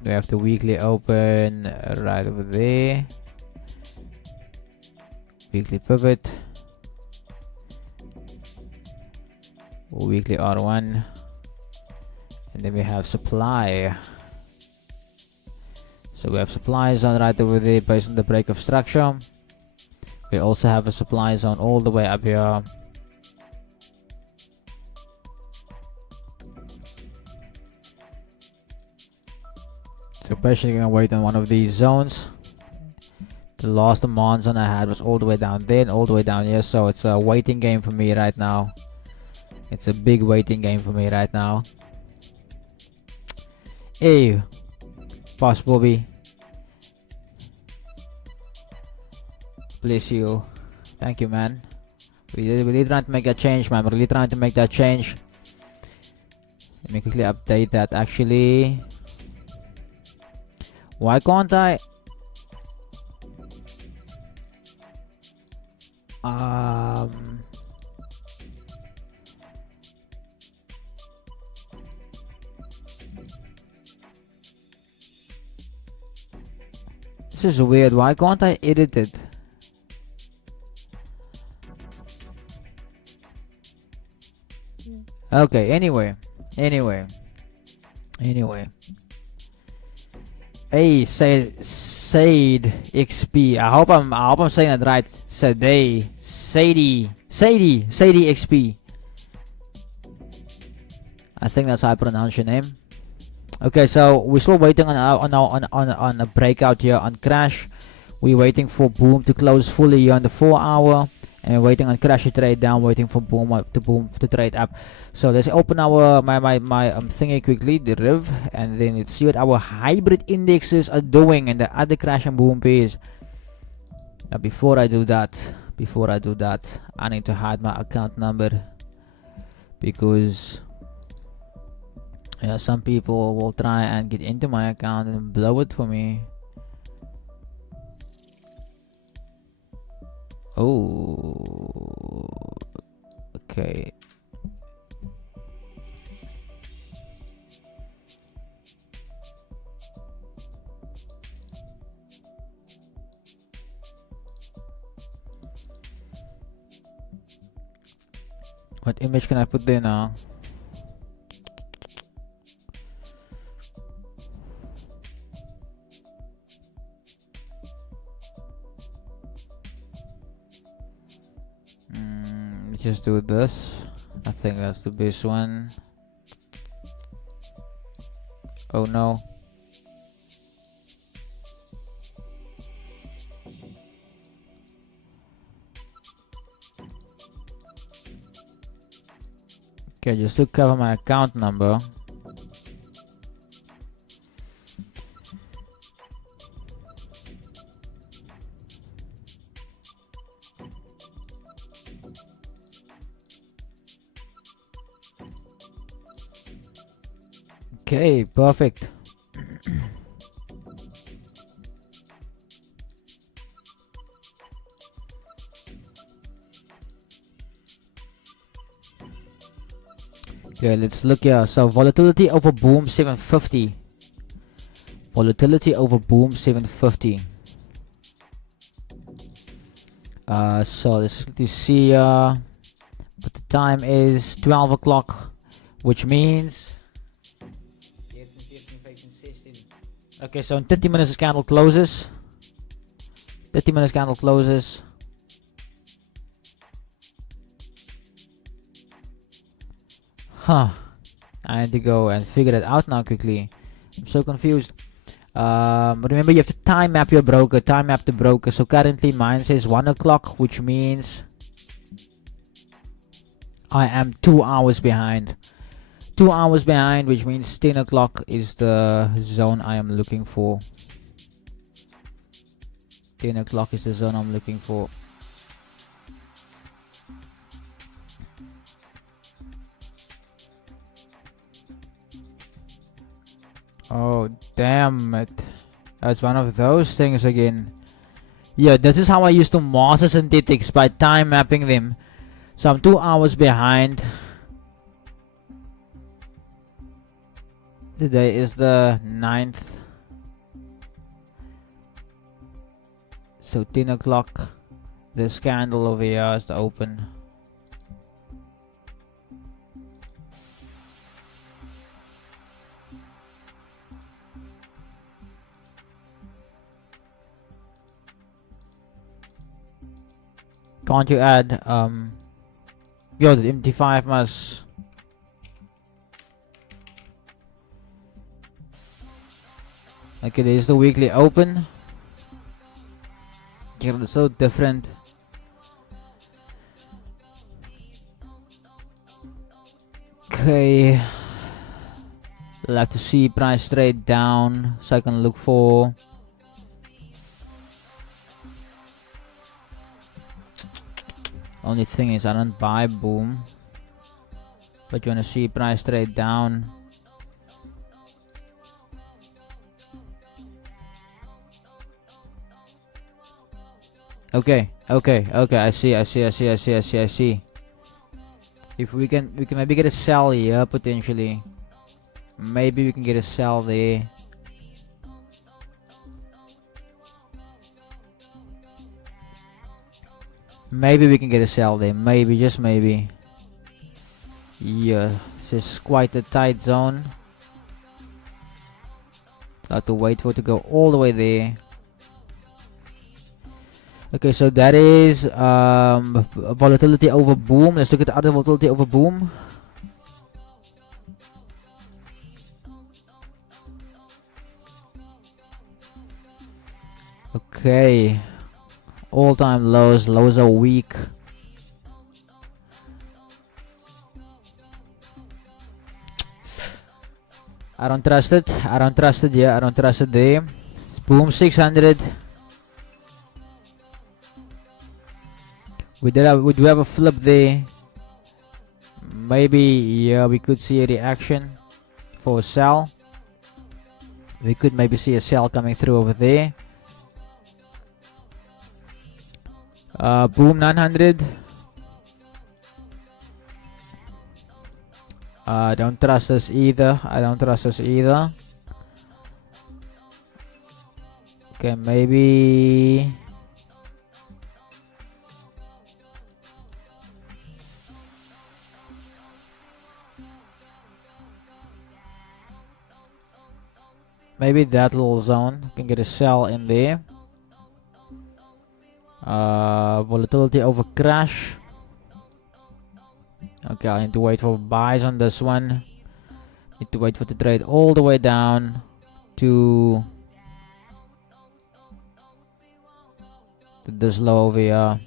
We have the weekly open right over there. Weekly pivot. Weekly R1, and then we have supply. So we have supply zone right over there based on the break of structure. We also have a supply zone all the way up here. So basically gonna wait on one of these zones. The last demand zone I had was all the way down there and all the way down here, so it's a waiting game for me right now. It's a big waiting game for me right now. Hey, Boss Bobby. Bless you. Thank you, man. We're really trying to make that change, man. We're really trying to make that change. Let me quickly update that, actually. Why can't I? This is weird. Why can't I edit it? Okay, anyway. Hey, Sade XP. I hope I'm saying that right. Sadie XP. I think that's how I pronounce your name. Okay, so we're still waiting on a breakout here on crash. We're waiting for boom to close fully here on the 4 hour, and waiting on crash to trade down, waiting for boom up to boom to trade up. So let's open our my thingy quickly, the Riv, and then let's see what our hybrid indexes are doing and the other crash and boom pairs. Now before I do that, I need to hide my account number, because yeah, some people will try and get into my account and blow it for me. Oh, okay. What image can I put there now? Just do this. I think that's the best one. Oh no. Okay, just to cover my account number. Okay, perfect. Okay, let's look here. So volatility over boom 750. Volatility over boom 750. So let's see but the time is 12 o'clock, which means okay, so in 30 minutes the candle closes. 30 minutes candle closes. Huh. I need to go and figure it out now quickly. I'm so confused. Remember, you have to time map your broker. Time map the broker. So currently mine says 1 o'clock, which means I am 2 hours behind. 2 hours behind, which means 10 o'clock is the zone I am looking for. 10 o'clock is the zone I'm looking for. Oh, damn it. That's one of those things again. Yeah, this is how I used to master synthetics, by time mapping them. So I'm 2 hours behind. Today is the 9th. So 10 o'clock. The candle over here is the open. Can't you add yo, the MT5 must okay, there's the weekly open. Yeah, it's so different. Okay, we'll have to see price straight down so I can look for only thing is I don't buy boom, but you wanna see price trade down. Okay, I see. If we can maybe get a sell here potentially. Maybe we can get a sell there. Maybe we can get a sell there. Maybe, just maybe. Yeah, this is quite a tight zone. So I have to wait for it to go all the way there. Okay, so that is volatility over boom. Let's look at the other volatility over boom. Okay. All-time lows are weak. I don't trust it. I don't trust it. Yeah, I don't trust it there. Boom, 600. We do have a flip there. Maybe, yeah, we could see a reaction for a sell. We could maybe see a sell coming through over there. Boom, 900. I don't trust this either. I don't trust this either. Okay, maybe. Maybe that little zone can get a sell in there. Volatility over crash. Okay, I need to wait for buys on this one. Need to wait for the trade all the way down to this low over here.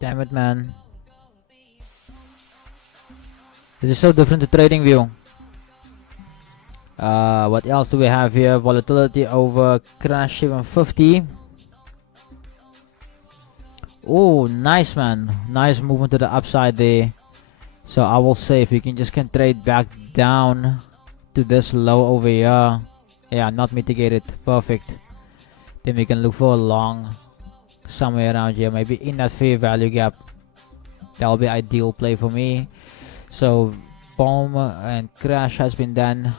Damn it, man. This is so different to trading view. What else do we have here? Volatility over crash 750. Oh, nice, man. Nice movement to the upside there. So I will say if we can trade back down to this low over here. Yeah, not mitigated. Perfect. Then we can look for a long somewhere around here. Maybe in that fair value gap. That will be ideal play for me. So boom and crash has been done.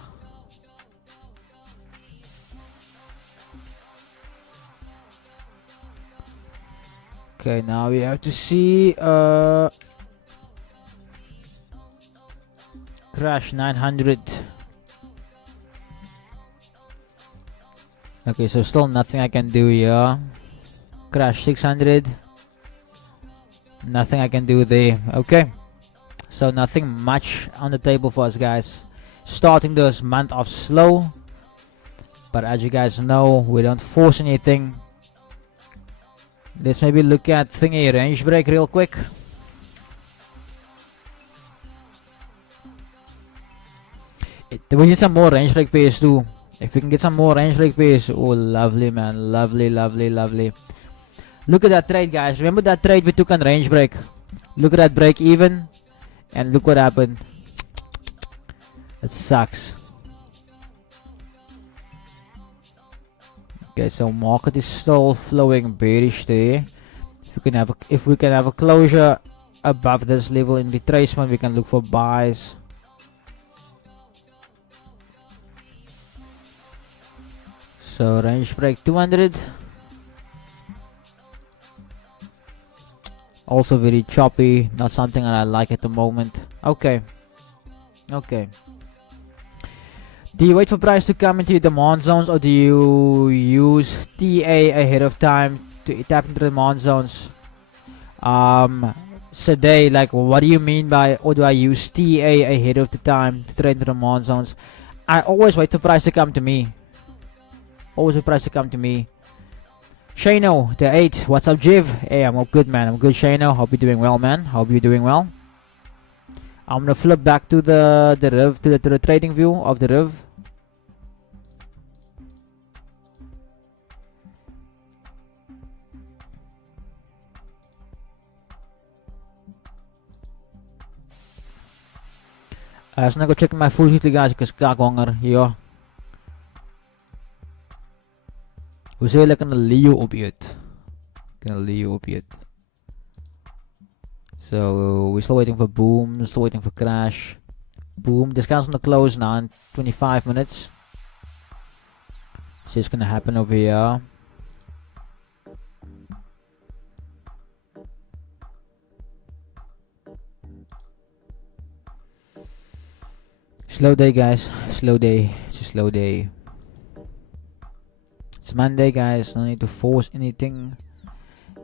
Okay, now we have to see crash 900. Okay, so still nothing I can do here. Crash 600. Nothing I can do there. Okay, so nothing much on the table for us, guys. Starting this month off slow, but as you guys know, we don't force anything. Let's maybe look at thingy range break real quick. We need some more range break pairs too. If we can get some more range break pairs, oh lovely, man, lovely, lovely, lovely. Look at that trade, guys. Remember that trade we took on range break? Look at that break even, and look what happened. It sucks. Okay, so market is still flowing bearish there. If we can have a closure above this level in retracement, we can look for buys. So range break 200. Also very choppy, not something that I like at the moment. Okay. Do you wait for price to come into your demand zones, or do you use TA ahead of time to tap into the demand zones? Today, like, what do you mean by, or do I use TA ahead of the time to trade into the demand zones? I always wait for price to come to me. Shano, the 8. What's up, Jiv? Hey, I'm all good, man. I'm good, Shano. Hope you're doing well, man. Hope you're doing well. I'm gonna flip back to the Riv, to the trading view of the Riv. So I'm gonna go check my food quickly, guys, because I'm honger. Yeah. Hoe sê hulle kan 'n Leo opeet? So we're still waiting for boom, still waiting for crash. Boom, discounts on the close now in 25 minutes. See what's gonna happen over here. Slow day, guys. Slow day. It's a slow day. It's Monday, guys. No need to force anything.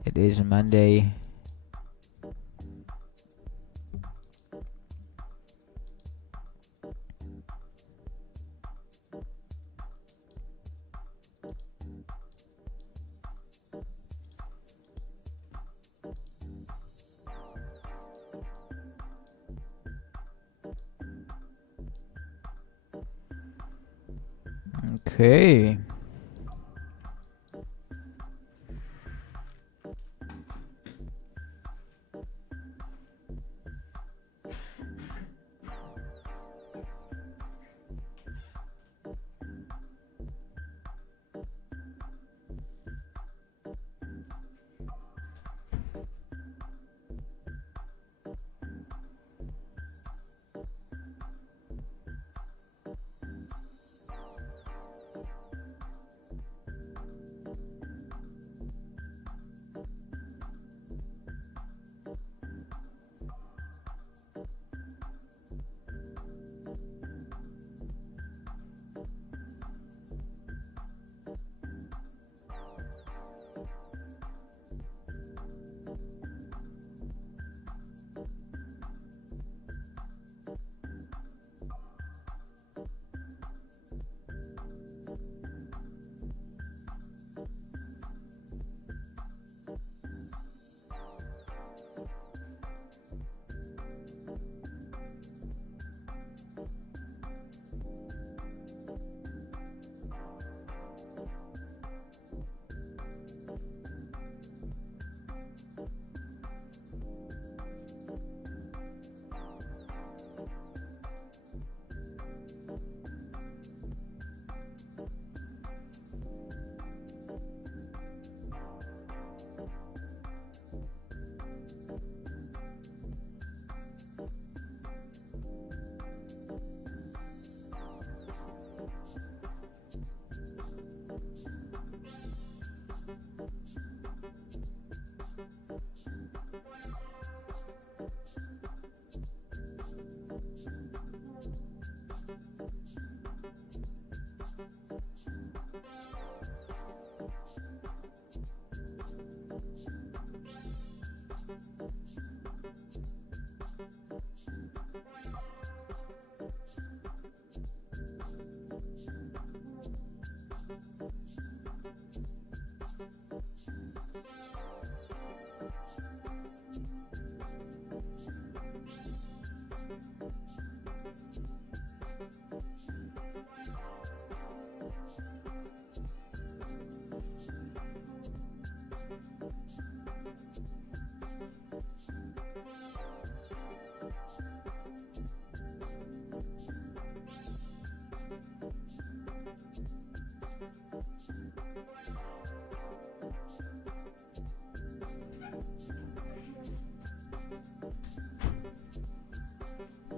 It is Monday. Okay.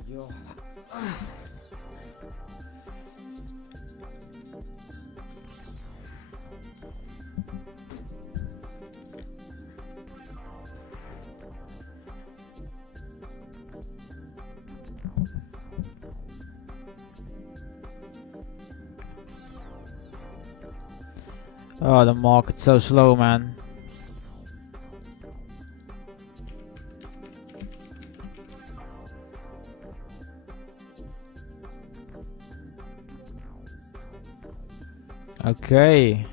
Yo. Oh, the market's so slow, man. Okay,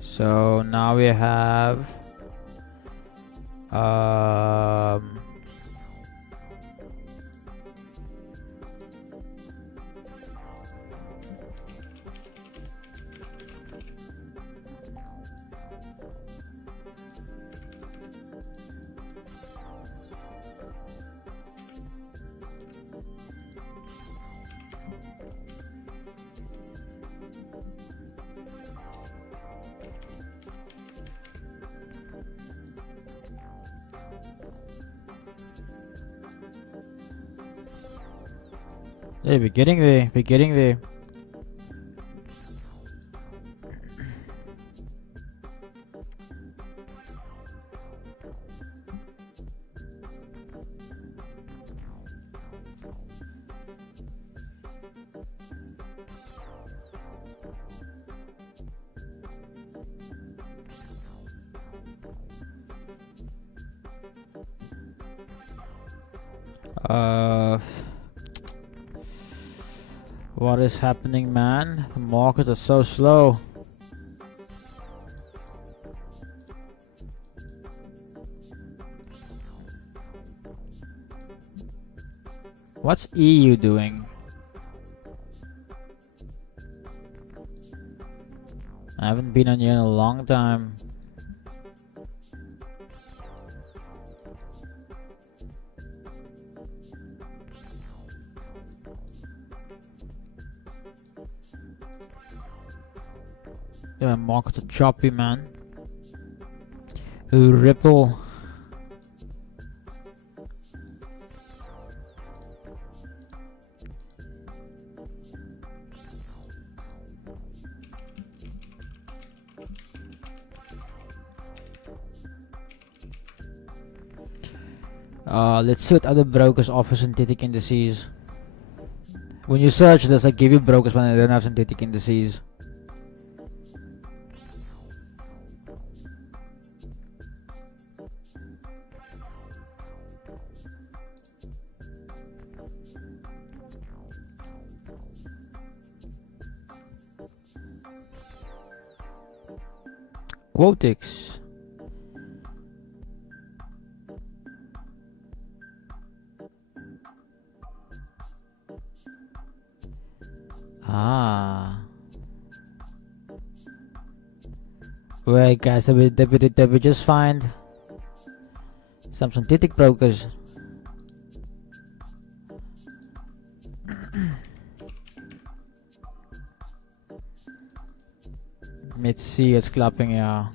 so now we have yeah, we're getting there. We're getting there. What is happening, man? The markets are so slow. What's EU doing? I haven't been on here in a long time. Yeah, markets are choppy, man. Ooh, Ripple. Let's see what other brokers offer synthetic indices. When you search this, I give you brokers when they don't have synthetic indices. Quotex. Wait, guys, did we just find some synthetic brokers? Let's see, it's clapping, yeah.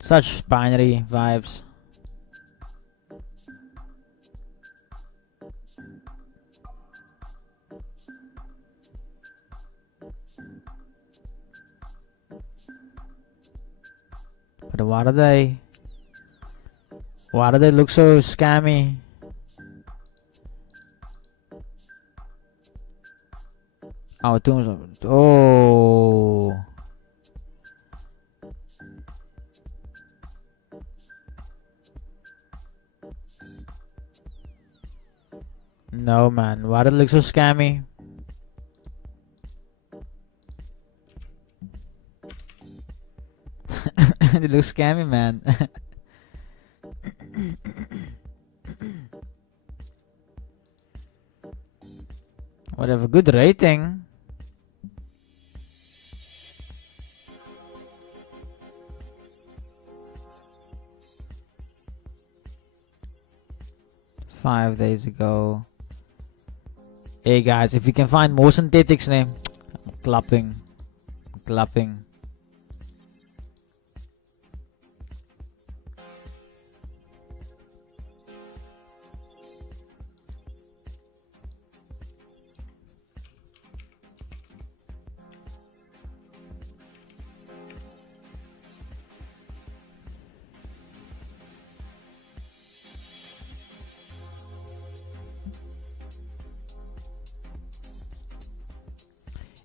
Such binary vibes. But what are they? Why do they look so scammy? Oh, oh. No, man. Why do they look so scammy? They look scammy, man. Whatever, good rating. Five days ago. Hey guys, if you can find more synthetics name, clapping.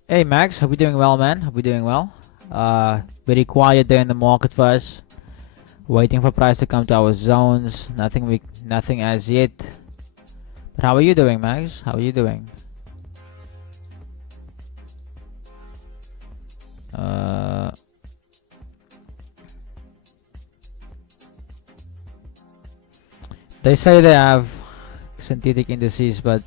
Hey Max, hope you're doing well, man. Hope you're doing well. Very quiet there in the market for us. Waiting for price to come to our zones. Nothing as yet. But how are you doing, Max? How are you doing? They say they have synthetic indices, but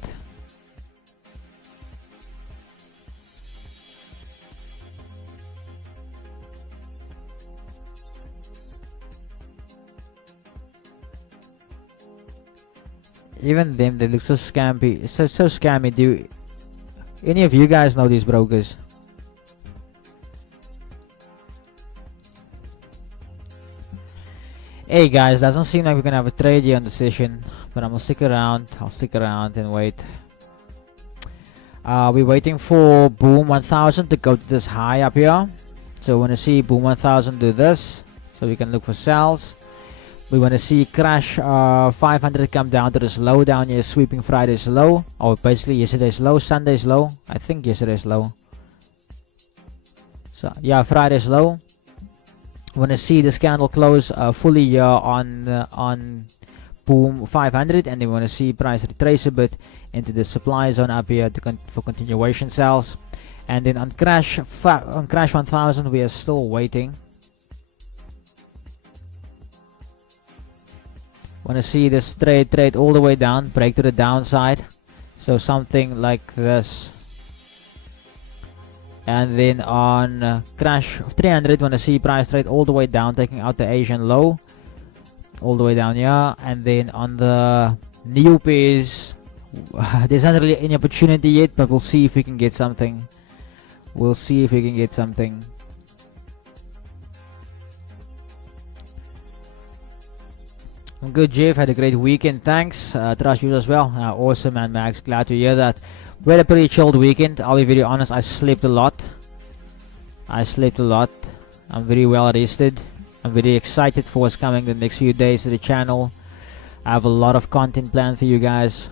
even them, they look so scammy. So scammy. Do any of you guys know these brokers? Hey guys, doesn't seem like we're gonna have a trade here on the session, but I'm gonna stick around. I'll stick around and wait. We're waiting for Boom 1000 to go to this high up here. So we want to see Boom 1000 do this, so we can look for sells. We want to see Crash 500 come down to this low down here, sweeping Friday's low, or basically yesterday's low, Sunday's low. I think yesterday's low. So yeah, Friday's low. We want to see this candle close fully here on Boom 500, and then we want to see price retrace a bit into the supply zone up here for continuation sells. And then on Crash 1000, we are still waiting. Want to see this trade all the way down, break to the downside, So something like this. And then on crash of 300, wanna see price trade all the way down, taking out the Asian low, all the way down here. And then on the new pairs, there's not really any opportunity yet, but we'll see if we can get something. We'll see if we can get something. I'm good, Jeff. Had a great weekend. Thanks. Trust you as well. Awesome, man, Max. Glad to hear that. We had a pretty chilled weekend. I'll be very honest. I slept a lot. I'm very well rested. I'm very excited for what's coming the next few days to the channel. I have a lot of content planned for you guys.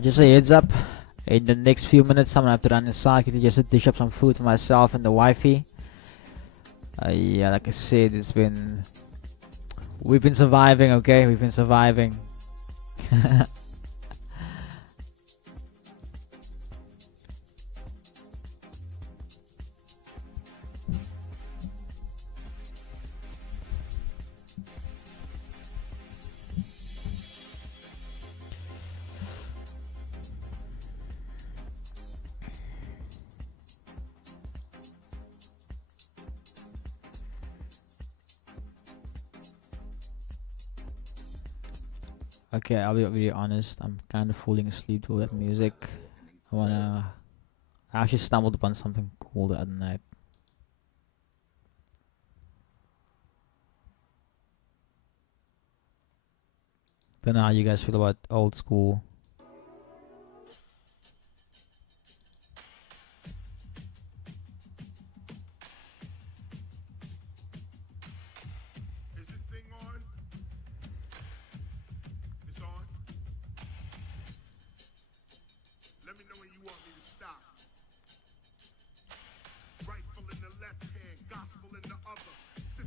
Just a heads up, in the next few minutes I'm gonna have to run inside just to dish up some food for myself and the wifey. Yeah, like I said, we've been surviving, okay? We've been surviving. Okay, I'll be really honest. I'm kind of falling asleep to all that music. I actually stumbled upon something cool the other night. Don't know how you guys feel about old school.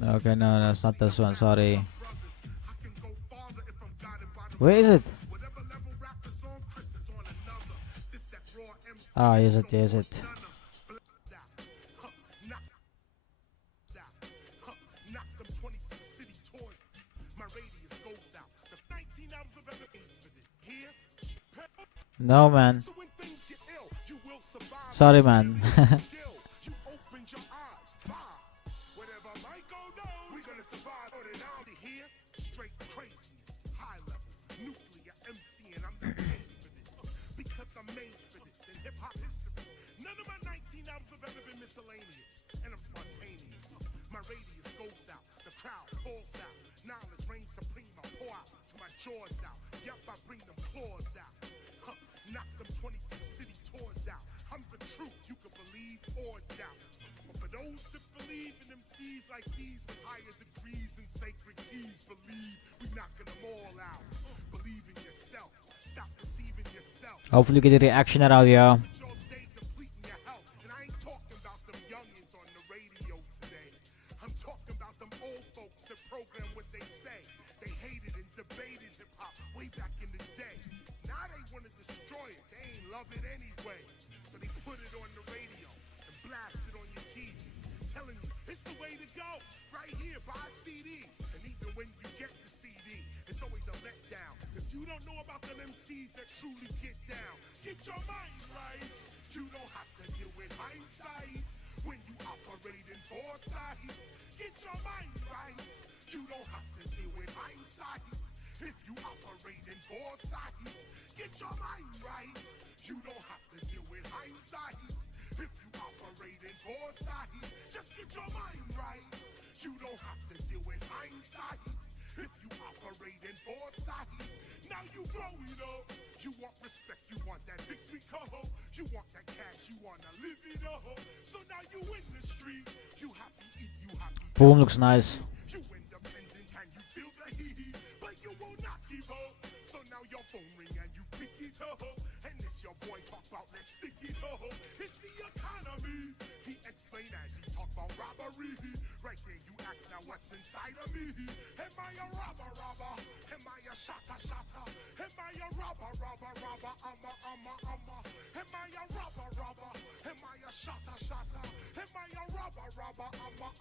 Okay, no, it's not this one, sorry. Where is it? Oh, here's it, here's it. No, man. Sorry, man. Those that believe in MCs like these with higher degrees and sacred keys believe we knocking them all out. Believe in yourself. Stop deceiving yourself. Hopefully get a reaction eruit, ja. Your day depleting your health. And I ain't talking about them youngins on the radio today. I'm talking about them old folks that program what they say. They hated and debated hip hop way back in the day. Now they want to destroy it. They ain't love it anyway. So they put it on the radio and blast it on your TV. Telling you it's the way to go. Right here, buy a CD. And even when you get the CD, it's always a letdown. Cause you don't know about them MCs that truly get down. Get your mind right. You don't have to deal with hindsight when you operate in foresight. Get your mind right. You don't have to deal with hindsight if you operate in foresight. Get your mind right. You don't have to deal with hindsight if you operate in foresight. Just get your mind right. You don't have to deal with hindsight if you operate in foresight. Now you growing up. You want respect, you want that victory coho. You want that cash, you wanna live it up. So now you in the street. You have to eat, you have to Boom looks nice. you independent, can you feel the heat? But you will not give up. So now your phone ring and you pick it up. And this your boy talk about let's stick it up. It's the economy. He explained as he talk about robbery. Right there you ask now what's inside of me. Am I a robber? Am I a shotter? Am I a robber? Am I a robber? Am I a shotter? Am I a robber?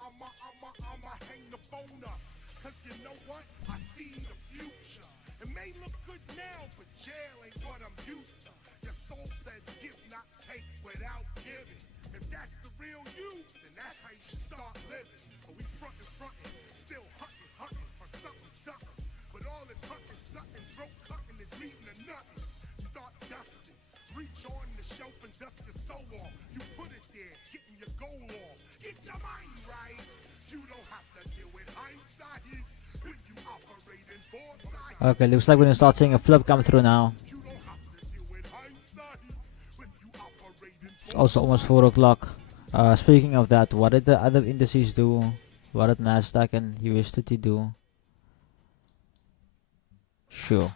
I'ma hang the phone up. Cause you know what? I see the future. It may look good now, but jail ain't what I'm used to. Your soul says give, not take, without giving. If that's the real you, then that's how you should start living. But we frontin', still hunting for something. But all this hunting, stunting, throat cutting is leading to nothing. Start dusting, reach on the shelf and dust your soul off. You put it there, getting your goal off. Get your mind right. You don't have to deal with hindsight when you operate in foresight. Okay, looks like we're gonna start seeing a flip come through now. You don't have to deal with hindsight when you operate in It's also almost 4 o'clock. Speaking of that, what did the other indices do? What did Nasdaq and USD do? Sure.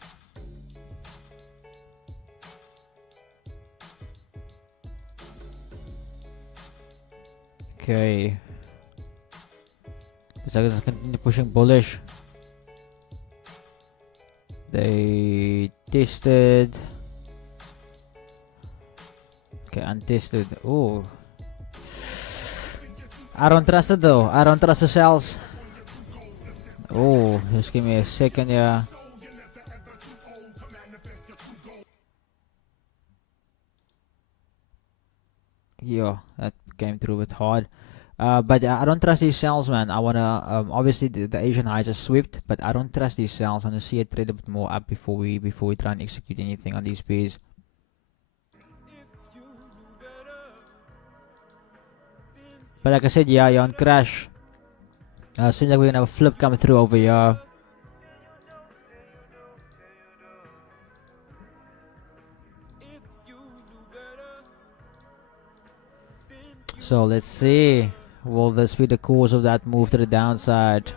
Okay. Looks like it's continue pushing bullish. They tested. Okay, untested. Oh. I don't trust it though. I don't trust the shells. Oh, just give me a second, yeah. Yeah, that came through with hard. But I don't trust these shells, man. I wanna obviously the Asian highs are swift, but I don't trust these shells. I wanna see it trade a bit more up before we try and execute anything on these pairs. But like I said, yeah, you're on crash. Seems like we're gonna have a flip coming through over here. So let's see. Will this be the cause of that move to the downside?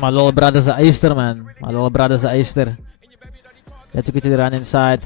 My little brother's a Easter, man. My little brother's a Easter. Let's get to the run inside.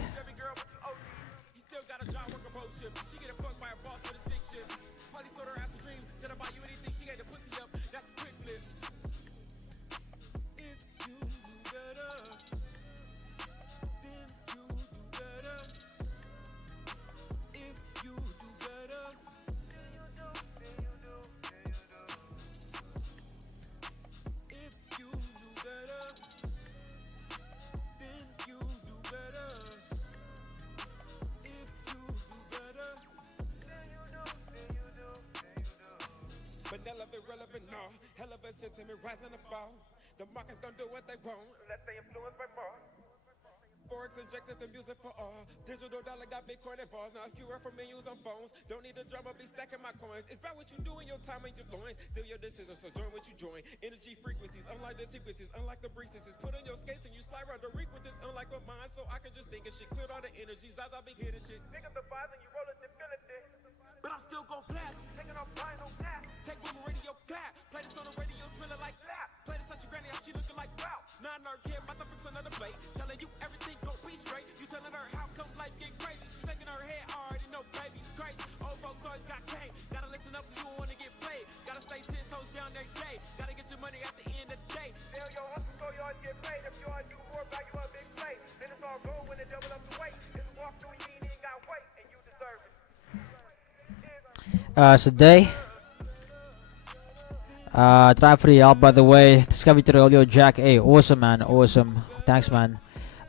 irrelevant, no. Hell of a sentiment, rise and fall. The market's gonna do what they want. Let they influence by more. Forex injected the music for all. Digital dollar got Bitcoin involved. Now it's QR for menus on phones. Don't need a drama, be stacking my coins. It's about what you do in your time and your loins. Do your decisions, so join what you join. Energy frequencies, unlike the sequences, unlike the breezes. Put on your skates and you slide around the reek with this. Unlike with mine, so I can just think of shit. Clear all the energies as I be hitting shit. Pick up the vibes and you roll it, infinity. But I'm still gon' blast. Taking off flying on gas. Take one radio clap. Play this on the radio, smelling like lap. Play this at your granny, how she looking like wow. Nah, nerd kid, about to fix another plate. Telling you everything gon' be straight. You telling her how come life get crazy. She's shaking her head, already know baby's crazy. Old folks always got cane. Gotta listen up if you don't wanna get played. Gotta stay 10 toes down every day. Gotta get your money at the end of the day. Sell your hustle so you always get paid. If you all do more value on big play. Then it's all gold when it double up the weight. It's a walk through, you ain't got weight, and you deserve it. Today, try for the help, by the way. Discovery Earlier Jack. Hey, awesome, man. Awesome. Thanks, man.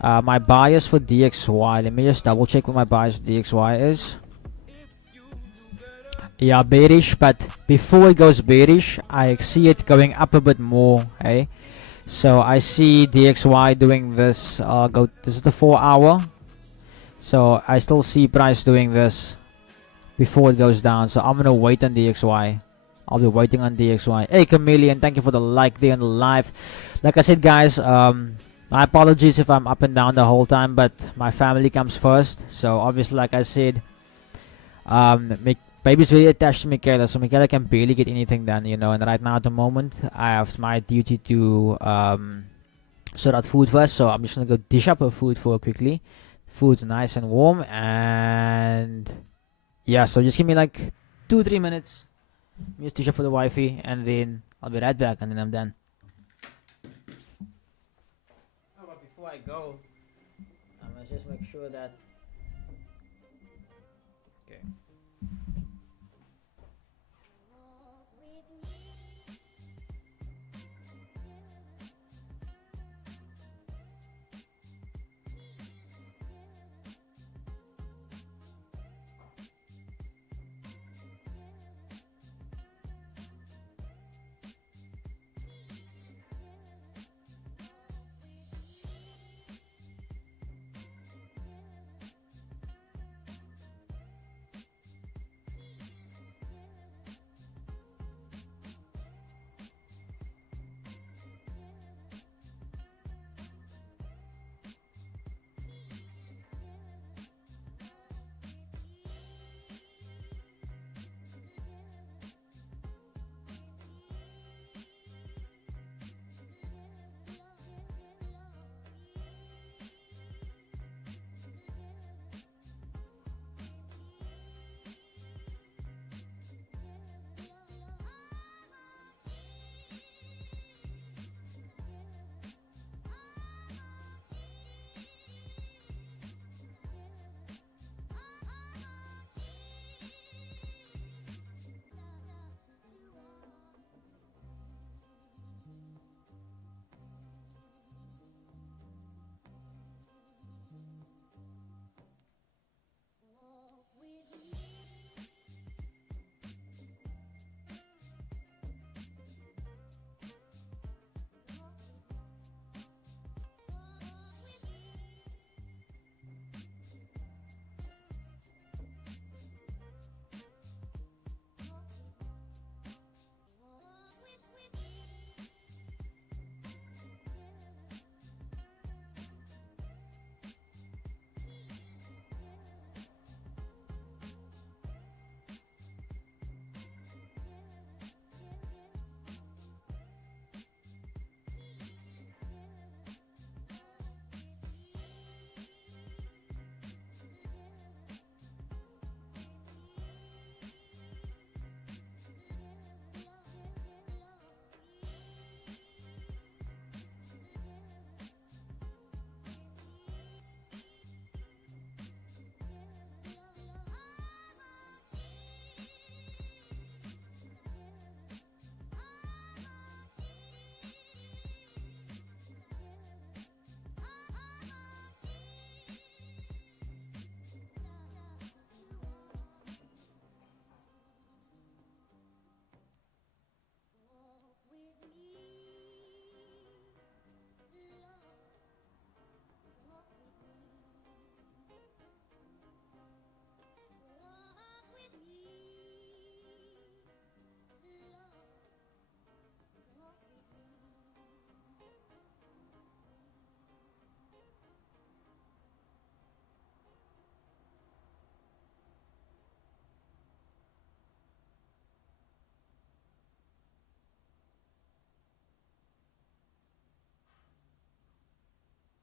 My bias for DXY. Let me just double check what my bias for DXY is. Yeah, bearish, but before it goes bearish, I see it going up a bit more. Hey, so I see DXY doing this. This is the 4 hour. So I still see price doing this before it goes down. So I'm gonna wait on DXY. I'll be waiting on DXY. Hey, Chameleon, thank you for the like there on the live. Like I said, guys, my apologies if I'm up and down the whole time, but my family comes first. So obviously, like I said, baby's really attached to Michaela, so Michaela can barely get anything done, you know. And right now, at the moment, I have my duty to sort out food first. So I'm just gonna go dish up her food for her quickly. Food's nice and warm, and yeah, so just give me like 2-3 minutes. Just dish up for the wifey, and then I'll be right back, and then I'm done. Oh, but before I go, I must just make sure that. Okay.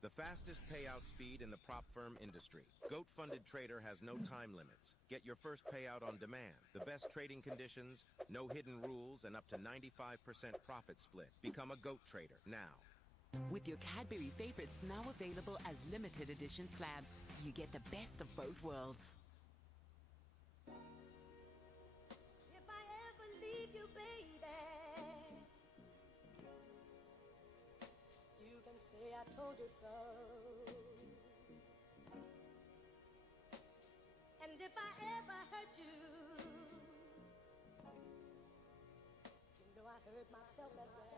The fastest payout speed in the prop firm industry. Goat-funded trader has no time limits. Get your first payout on demand. The best trading conditions, no hidden rules, and up to 95% profit split. Become a Goat trader now. With your Cadbury favorites now available as limited edition slabs, you get the best of both worlds. If I ever leave you, baby, you can say I told you so. And if I ever hurt you, you know I hurt myself as well.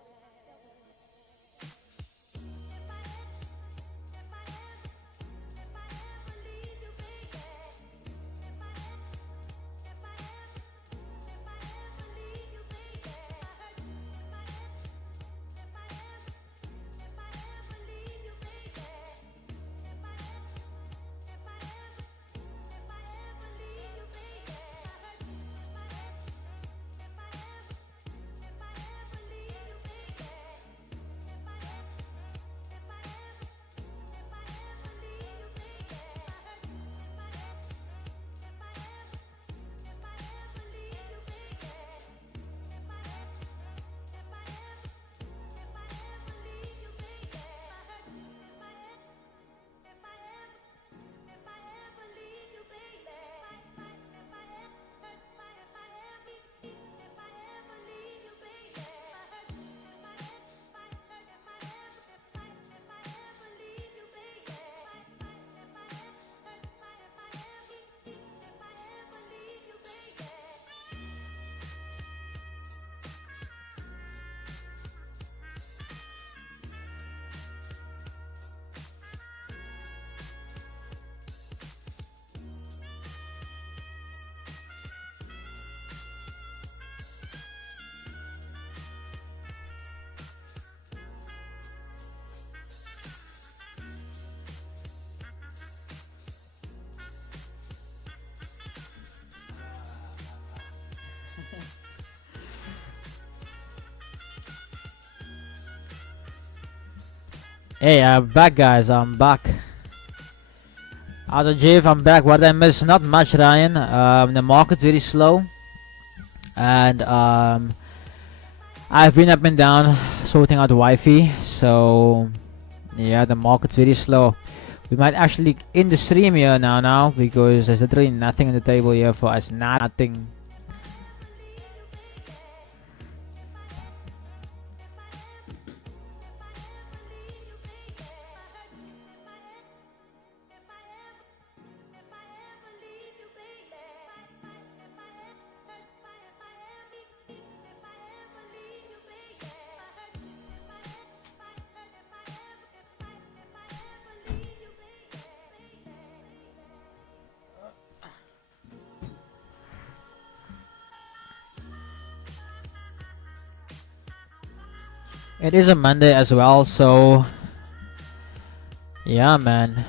Hey, I'm back, guys. I'm back. As Jeff, I'm back. What did I miss? Not much, Ryan. The market's very slow, and I've been up and down sorting out Wi-Fi. So yeah, the market's very slow. We might actually end the stream here now because there's literally nothing on the table here for us. Nothing. It is a Monday as well, so yeah, man.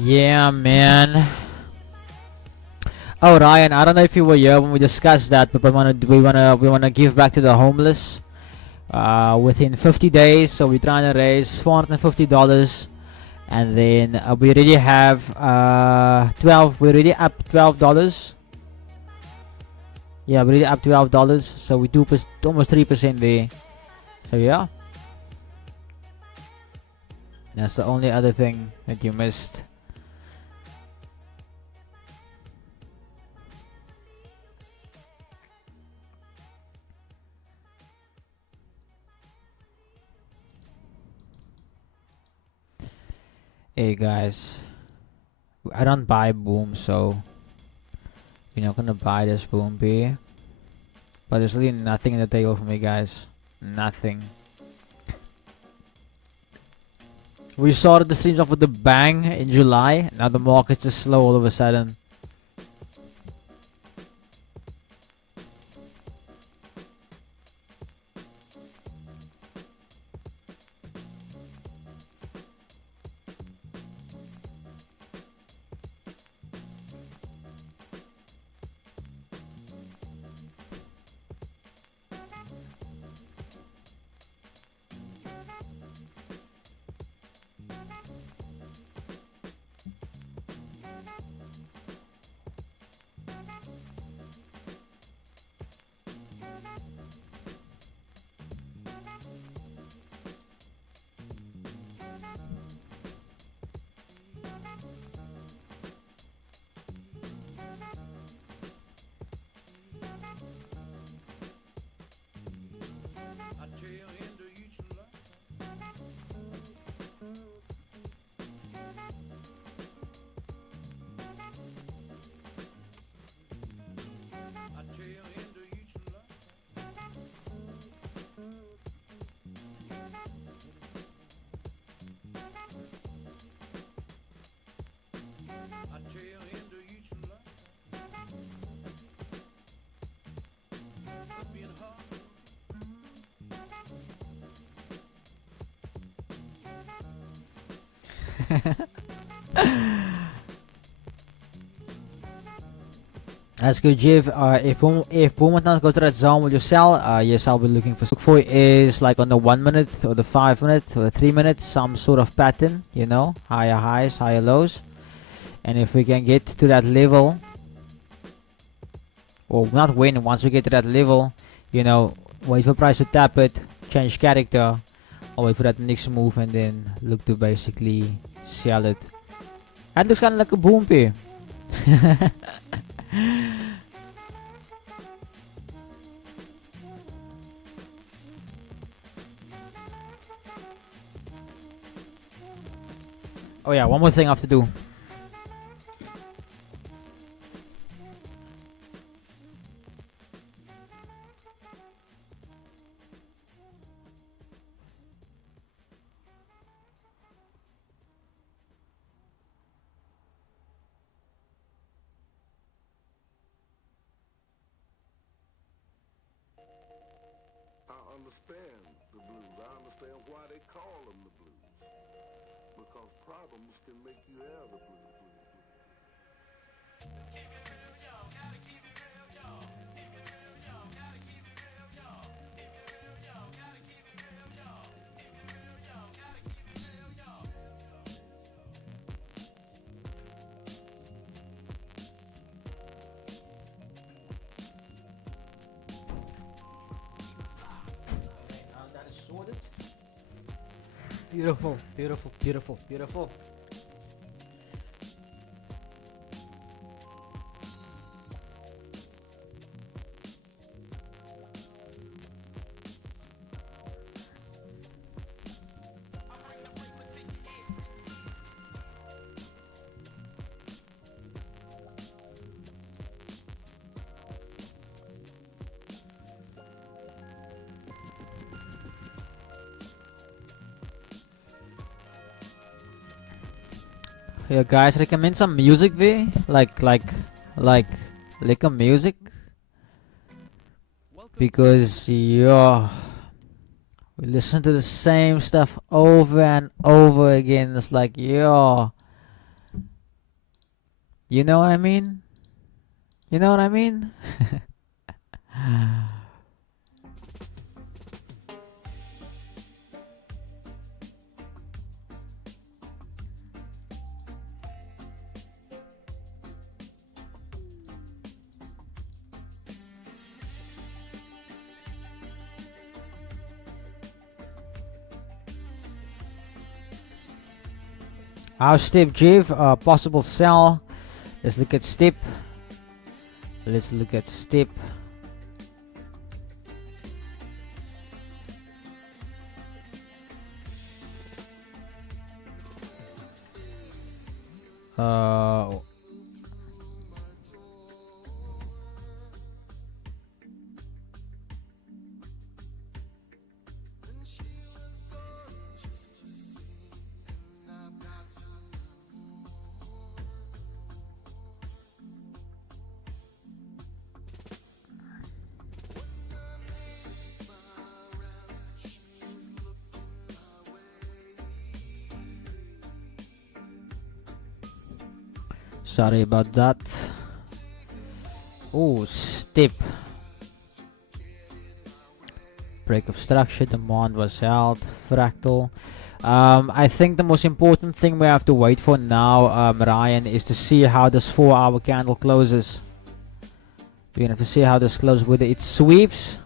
Yeah, man. Oh, Ryan, I don't know if you were here when we discussed that, but we wanna give back to the homeless within 50 days. So we're trying to raise $450, and then we already have 12. We're already up $12. Yeah, we're already up $12. So we do almost 3% there. So yeah. That's the only other thing that you missed. Hey guys, I don't buy Boom, so we're not gonna buy this Boom B. But there's really nothing in the table for me, guys. Nothing. We started the streams off with a bang in July. Now the market's just slow all of a sudden. That's good, Jiv. If Boomantans go to that zone, will you sell? Yes, I'll be looking for is like on the 1 minute or the 5 minute or the 3 minutes, some sort of pattern, you know, higher highs, higher lows. And if we can get to that level, or not win, once we get to that level, you know, wait for price to tap it, change character, or wait for that next move and then look to basically sell it. That looks kind of like a boom pair. Oh yeah, one more thing I have to do. I understand the blues. I understand why they call them the blues. Because problems can make you have the blues. Beautiful, beautiful, beautiful, beautiful. Yeah, guys, recommend some music there, like a music, because yeah, we listen to the same stuff over and over again. It's like, yeah, you know what I mean? You know what I mean? How's Step Jiv? Possible sell. Let's look at Step. Let's look at Step. Sorry about that. Oh, steep. Break of structure, demand was held, fractal. I think the most important thing we have to wait for now, Ryan, is to see how this 4-hour candle closes. We're gonna have to see how this closes, whether it sweeps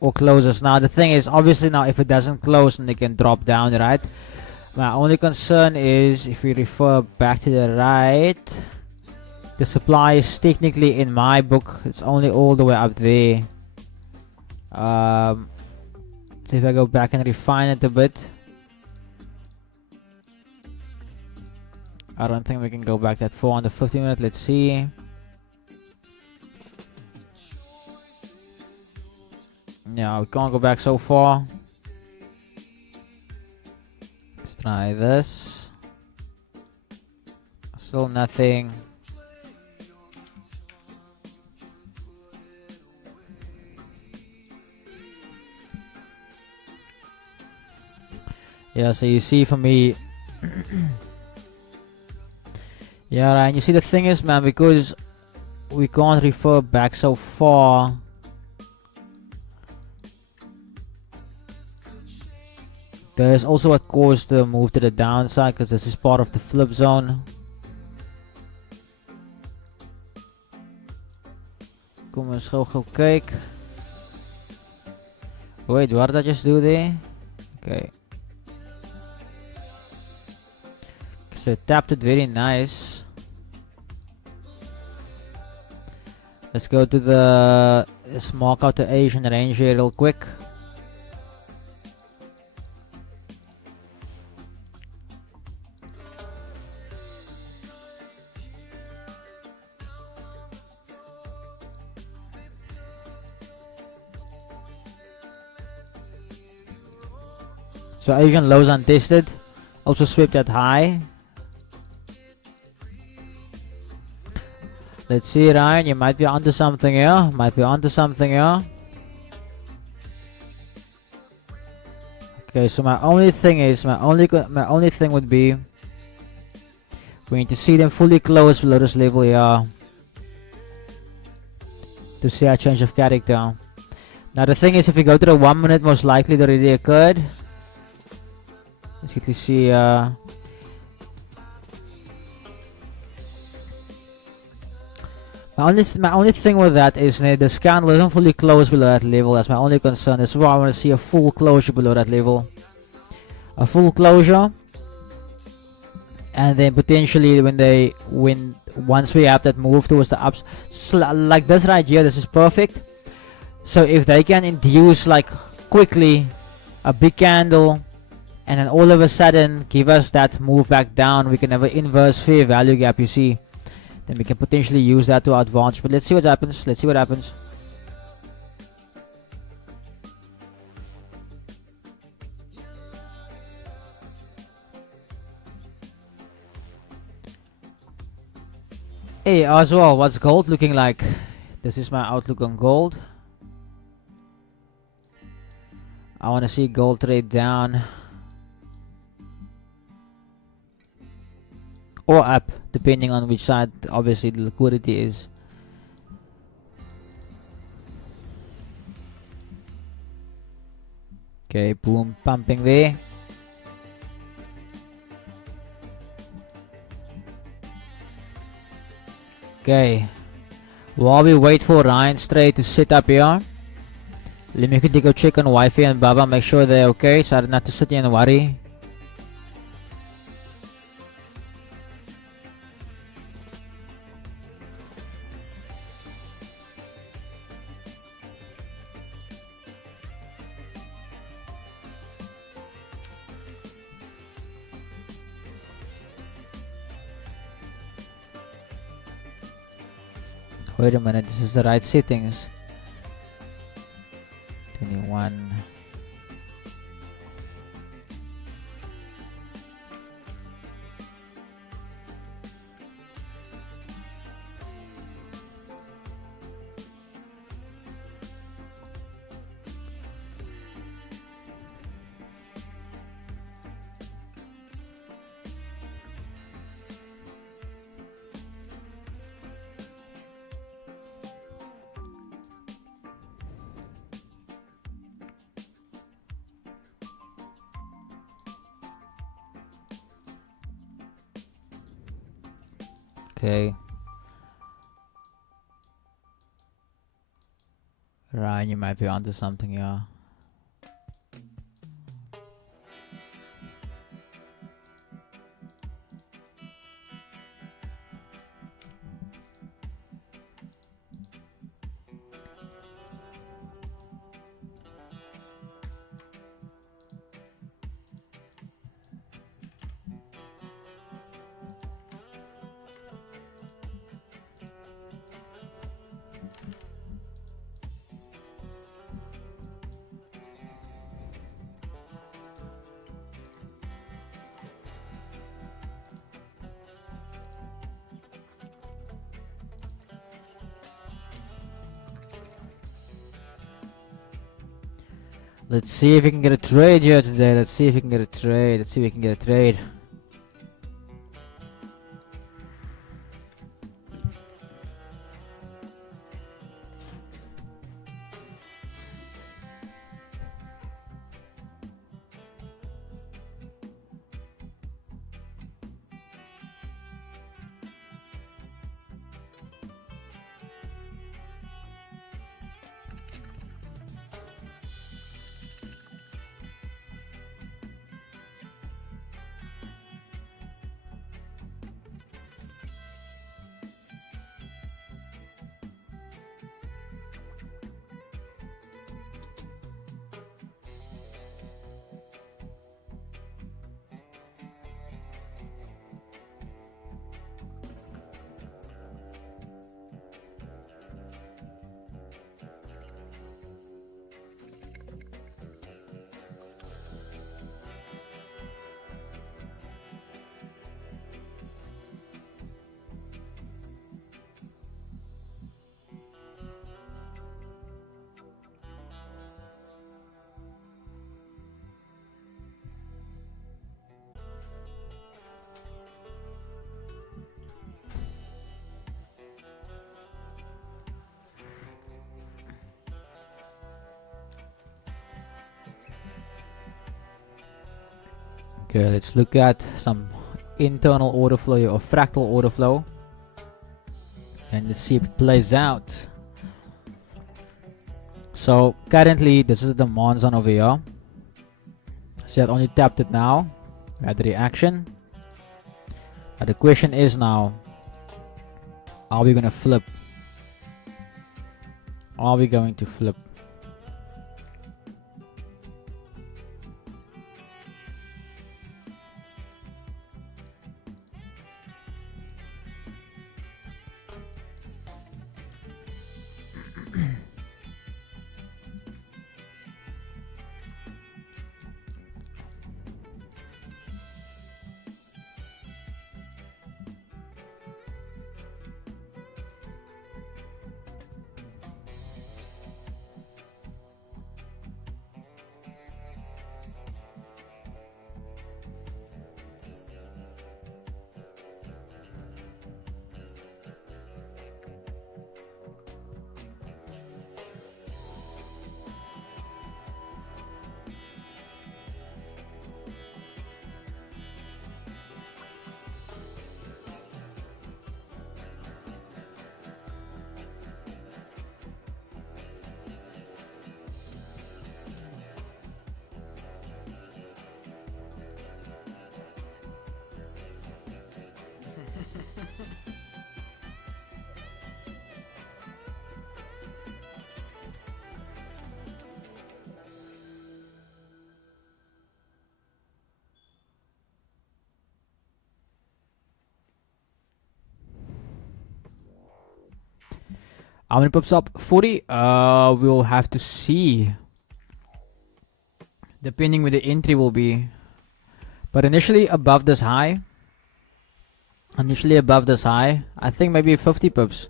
or closes. Now the thing is, obviously now if it doesn't close, then it can drop down, right? My only concern is if we refer back to the right, the supply is technically, in my book, it's only all the way up there. So if I go back and refine it a bit, I don't think we can go back that far on the 50 minute. Let's see. No, we can't go back so far. Let's try this. Still nothing. Yeah, so you see for me, yeah, right, and you see the thing is, man, because we can't refer back so far, there's also what caused the move to the downside, because this is part of the flip zone. Kom eens gauw kyk. Wait, what did I just do there? Okay. So tapped it very nice. Let's go to the, let's mark out the Asian range here real quick. So Asian lows untested, also swept that high. Let's see, Ryan, you might be onto something here. Might be onto something here. Okay, so my only thing is, my only thing would be, we need to see them fully close below this level here to see a change of character. Now the thing is, if we go to the 1 minute, most likely it already occurred. Let's quickly see. My only thing with that is the candle isn't fully closed below that level. That's my only concern. This is why I want to see a full closure below that level. A full closure, and then potentially once we have that move towards the ups, like this right here, this is perfect. So if they can induce like quickly a big candle, and then all of a sudden give us that move back down, we can have an inverse fair value gap, you see. Then we can potentially use that to our advantage. But let's see what happens. Let's see what happens. Hey Oswald, what's gold looking like? This is my outlook on gold. I want to see gold trade down or up, depending on which side obviously the liquidity is. Okay, boom, pumping there. Okay, while we wait for Ryan's trade to sit up here, let me quickly go check on Wi-Fi and Baba, make sure they're okay, so I don't have to sit here and worry. Wait a minute, this is the right settings. 21. Okay. Ryan, you might be onto something, yeah. Let's see if we can get a trade here today. Let's see if we can get a trade. Let's see if we can get a trade. Okay, let's look at some internal order flow or fractal order flow, and let's see if it plays out. So currently this is the Monzon over here. See, I only tapped it now. We had the reaction. The question is now, are we gonna flip? Are we going to flip? How many pops up? 40. We'll have to see. Depending where the entry will be. But initially above this high. I think maybe 50 pips.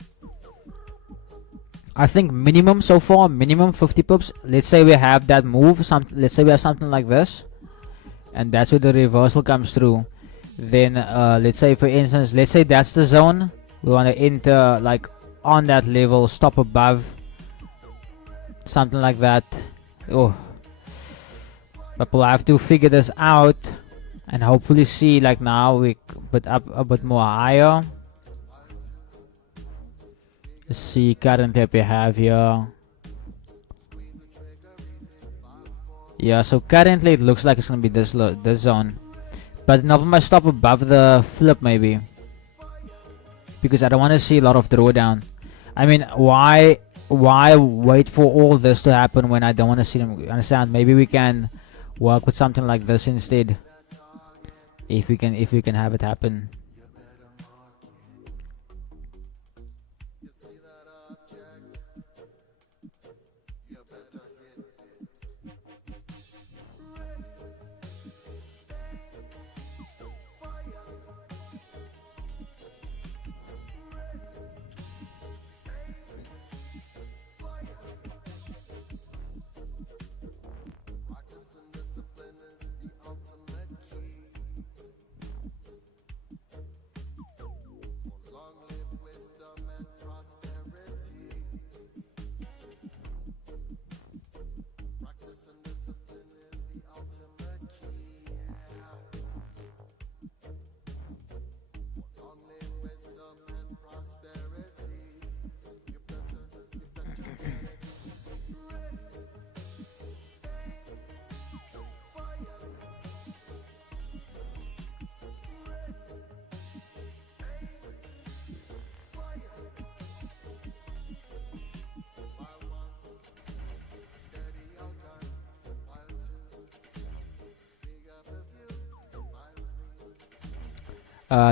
I think minimum so far, minimum 50 pips. Let's say we have that move. Let's say we have something like this. And that's where the reversal comes through. Then let's say, for instance, let's say that's the zone. We want to enter like on that level, stop above, something like that. Oh, but we'll have to figure this out and hopefully see, like now we put up a bit more higher. Let's see currently what we have here. Yeah, so currently it looks like it's gonna be this zone, but never might stop above the flip maybe, because I don't want to see a lot of drawdown. I mean, why wait for all this to happen when I don't want to see them? Understand? Maybe we can work with something like this instead, if we can have it happen.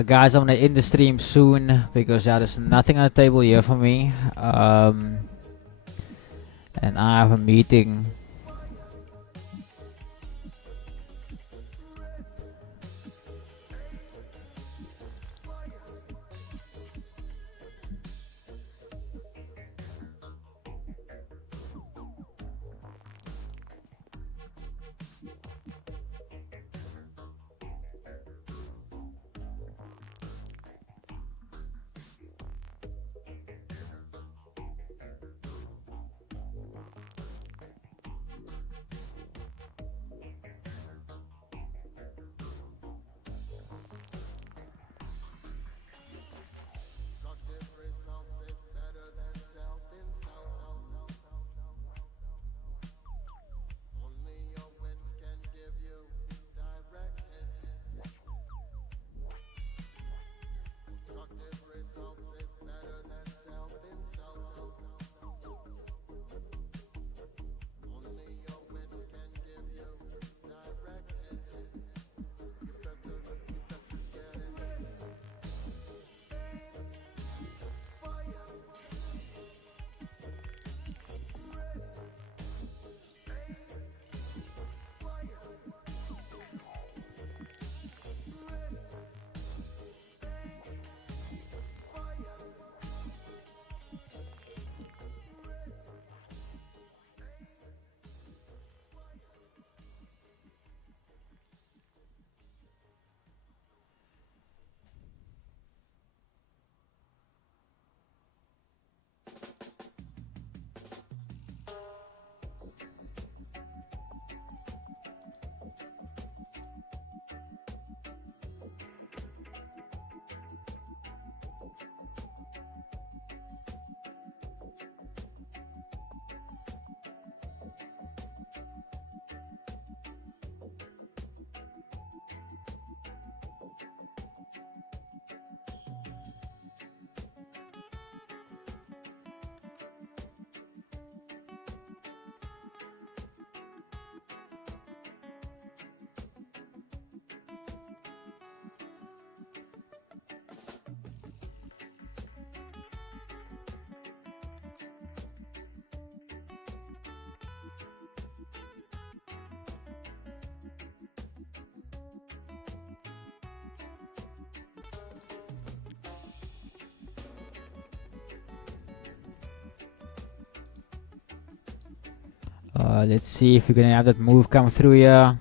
Guys, I'm gonna end the stream soon because there's nothing on the table here for me. And I have a meeting. Let's see if we're gonna have that move come through here.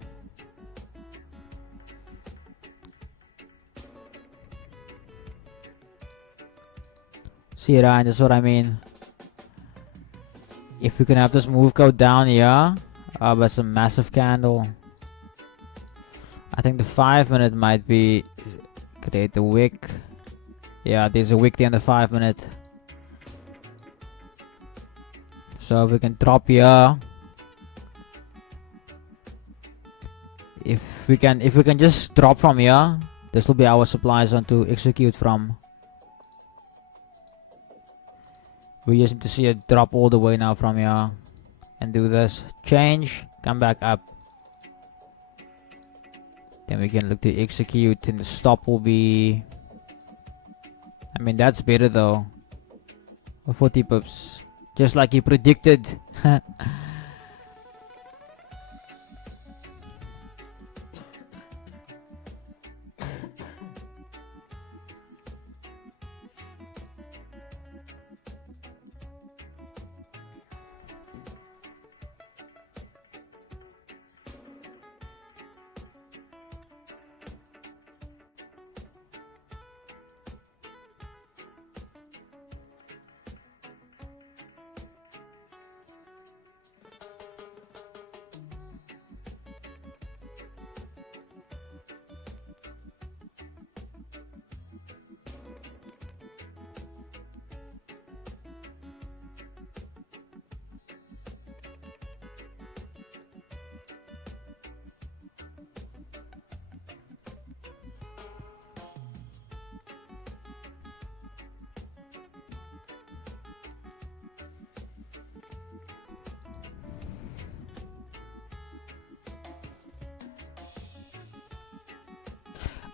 See, Ryan, that's what I mean. If we can have this move go down here, that's a massive candle. I think the 5 minute might be create the wick. Yeah, there's a wick there on the 5 minute. So if we can drop here, if we can just drop from here, this will be our supply zone to execute from. We just need to see it drop all the way now from here and do this. Change, come back up. Then we can look to execute, and the stop will be, I mean, that's better though. 40 pips. Just like you predicted.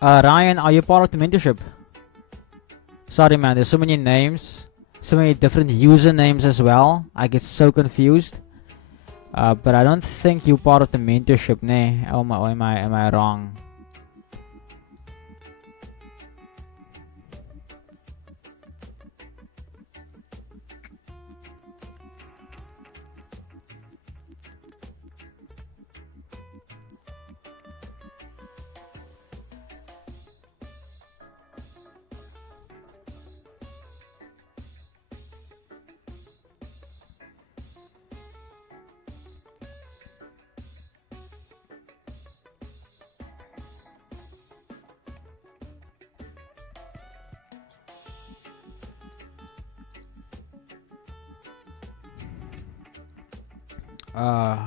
Ryan, are you part of the mentorship? Sorry man, there's so many names, so many different usernames as well. I get so confused. But I don't think you're part of the mentorship, ne? Oh my, am I wrong?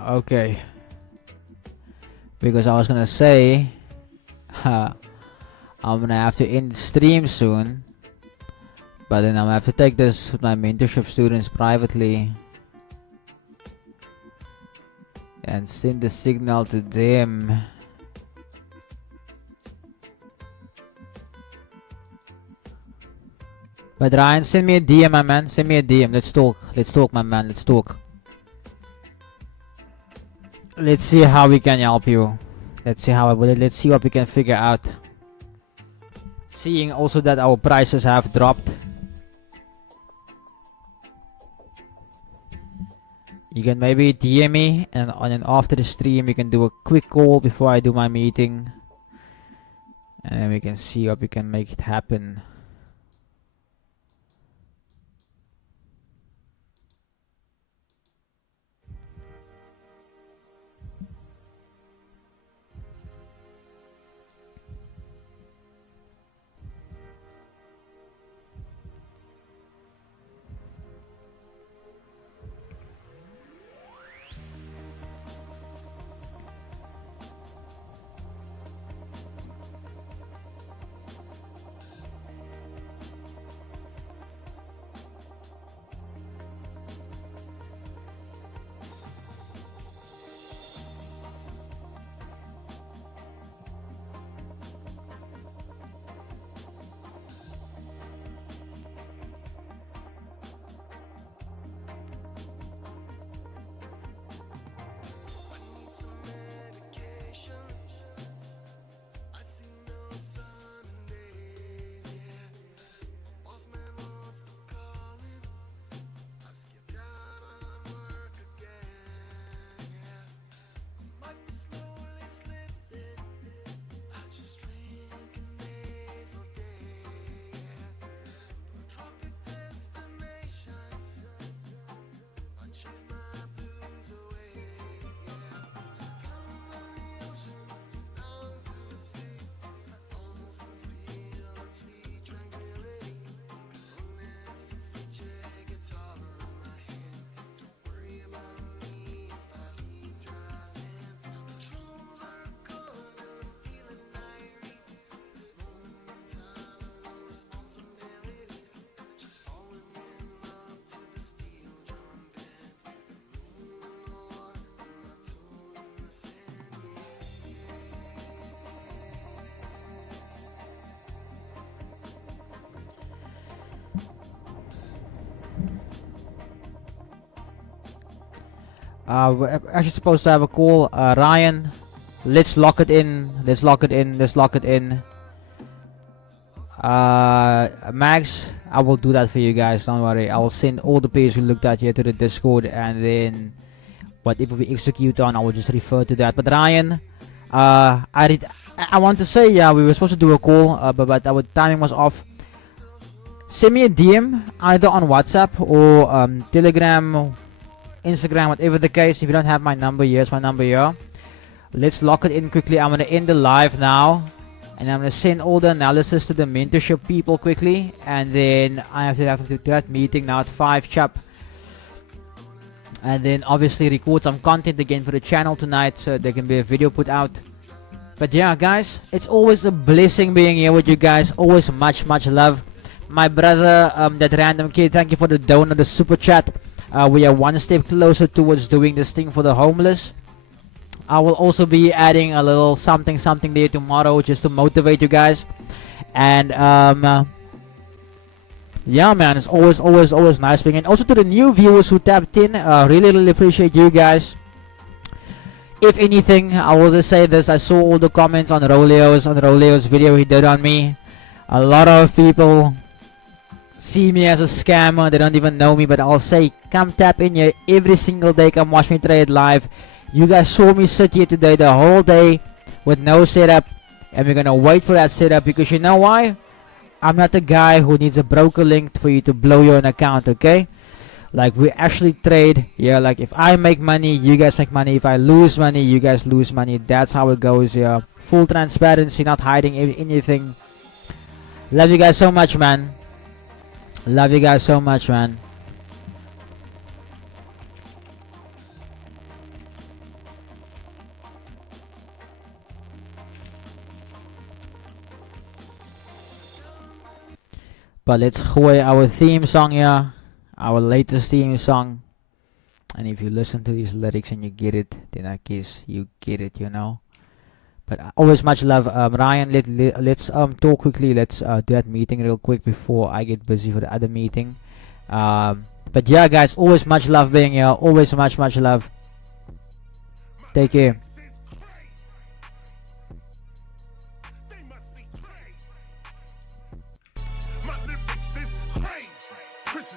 Okay. Because I was gonna say, I'm gonna have to end the stream soon. But then I'm gonna have to take this with my mentorship students privately and send the signal to them. But Ryan, send me a DM, my man. Send me a DM. Let's talk. Let's talk, my man. Let's talk. Let's see how we can help you. Let's see what we can figure out. Seeing also that our prices have dropped. You can maybe DM me, and after the stream we can do a quick call before I do my meeting. And then we can see what we can make it happen. We're actually supposed to have a call. Ryan, let's lock it in. Let's lock it in. Let's lock it in. Max, I will do that for you guys. Don't worry. I will send all the page we looked at here to the Discord, and then whatever we execute on, I will just refer to that. But Ryan, I want to say, yeah, we were supposed to do a call, but our timing was off. Send me a DM either on WhatsApp or Telegram, Instagram, whatever the case. If you don't have my number, here's my number here. Let's lock it in quickly. I'm gonna end the live now, and I'm gonna send all the analysis to the mentorship people quickly, and then I have to do that meeting now at 5 chap, and then obviously record some content again for the channel tonight, so there can be a video put out. But yeah, guys, it's always a blessing being here with you guys. Always much love. My brother, that random kid, thank you for the donor, the super chat. We are one step closer towards doing this thing for the homeless. I will also be adding a little something there tomorrow just to motivate you guys. And yeah, man, it's always nice being in. Also to the new viewers who tapped in, really appreciate you guys. If anything, I will just say this: I saw all the comments on Roleo's video he did on me. A lot of people see me as a scammer. They don't even know me, but I'll say, come tap in here every single day. Come watch me trade live. You guys saw me sit here today the whole day with no setup, and we're gonna wait for that setup, because you know why? I'm not the guy who needs a broker link for you to blow your own account, okay? Like, we actually trade, yeah, like if I make money, you guys make money. If I lose money, you guys lose money. That's how it goes, yeah. Full transparency, not hiding anything. Love you guys so much, man. Love you guys so much, man. But let's gooi our theme song here. Our latest theme song. And if you listen to these lyrics and you get it, then I guess you get it, you know. But always much love. Ryan, let's talk quickly. Let's do that meeting real quick before I get busy for the other meeting. But yeah, guys, always much love being here. Always much love. Take care.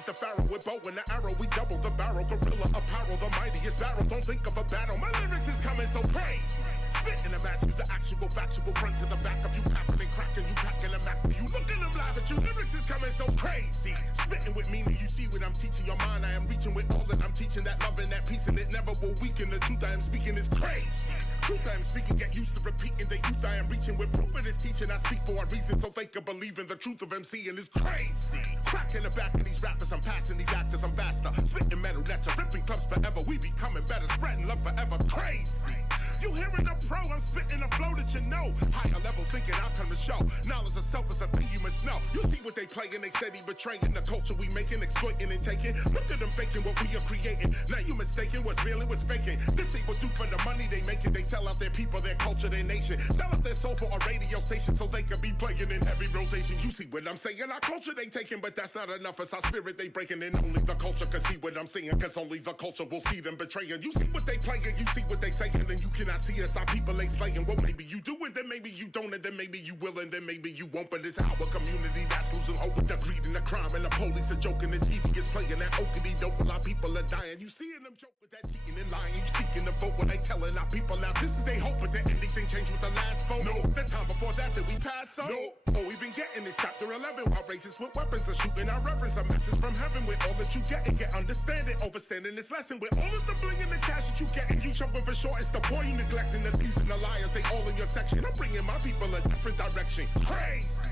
The pharaoh with bow and the arrow, we double the barrel. Gorilla apparel, the mightiest barrel. Don't think of a battle. My lyrics is coming so crazy. Spitting a match with the actual factual front to the back of you, tapping and cracking, you packing a map for you. Looking them live at you. Lyrics is coming so crazy. Spitting with meaning, you see what I'm teaching your mind. I am reaching with all that I'm teaching, that love and that peace, and it never will weaken. The truth I am speaking is crazy. Truth I am speaking, get used to repeating. The youth I am reaching with proof of this teaching. I speak for a reason, so they can believe in the truth of MC, and it's crazy. Cracking the back of these rappers, I'm passing these actors, I'm faster. Spitting metal, natural, ripping clubs forever. We becoming better, spreading love forever. Crazy. You hearing the pro, I'm spitting a flow that you know. Higher level thinking I'll come to show. Knowledge of self is a thing you must know. You see what they playing, they steady betraying the culture we making, exploiting and taking. Look at them faking what we are creating. Now you mistaken what's real and what's faking. This ain't what do for the money they making. They sell out their people, their culture, their nation. Sell out their soul for a radio station so they can be playing in heavy rotation. You see what I'm saying? Our culture they taking, but that's not enough. It's our spirit they breaking, and only the culture can see what I'm saying, cause only the culture will see them betraying. You see what they playing, you see what they saying, and you cannot see us. Our people ain't slaying. Well, maybe you do, and then maybe you don't, and then maybe you will, and then maybe you won't. But it's our community that's losing hope with the greed and the crime, and the police are joking. The TV is playing that okey doke. A lot of people are dying. You seeing them joke with that cheating and lying. You seeking the vote when they telling our people now this is their hope, but did anything change with the last vote? No. The time before that did we pass up? No. Oh, we've been getting this chapter 11 while racists with weapons are shooting our reverence. A message from heaven with all that you get and get understanding, overstanding this lesson with all of the bling and the cash that you get, and you choking for sure. It's the boy you neglecting, the thieves and the liars. They all in your section. I'm bringing my people a different direction. Crazy.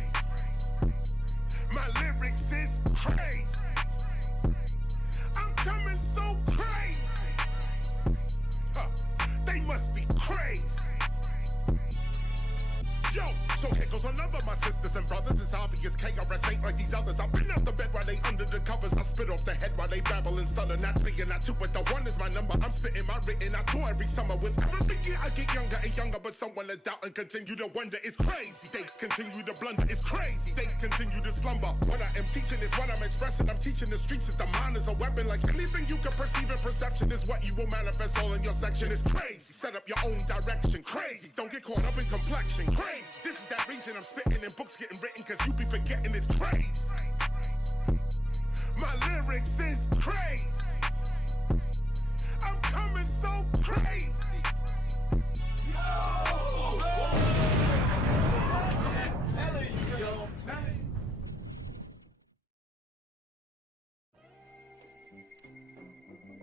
My lyrics is crazy. I'm coming so crazy. They must be crazy. Yo, so here goes another. My sisters and brothers, it's obvious KRS ain't like these others. I've been out the bed while they under the the covers. I spit off the head while they babble and stutter. Not 3 and not 2, but the 1 is my number. I'm spitting my written. I tour every summer with every year I get younger and younger, but someone to doubt and continue to wonder. It's crazy. They continue to blunder. It's crazy. They continue to slumber. What I am teaching is what I'm expressing. I'm teaching the streets is the mind is a weapon. Like anything you can perceive in perception is what you will manifest all in your section. It's crazy. Set up your own direction. Crazy. Don't get caught up in complexion. Crazy. This is that reason I'm spitting and books getting written, cause you be forgetting it's crazy. My lyrics is crazy.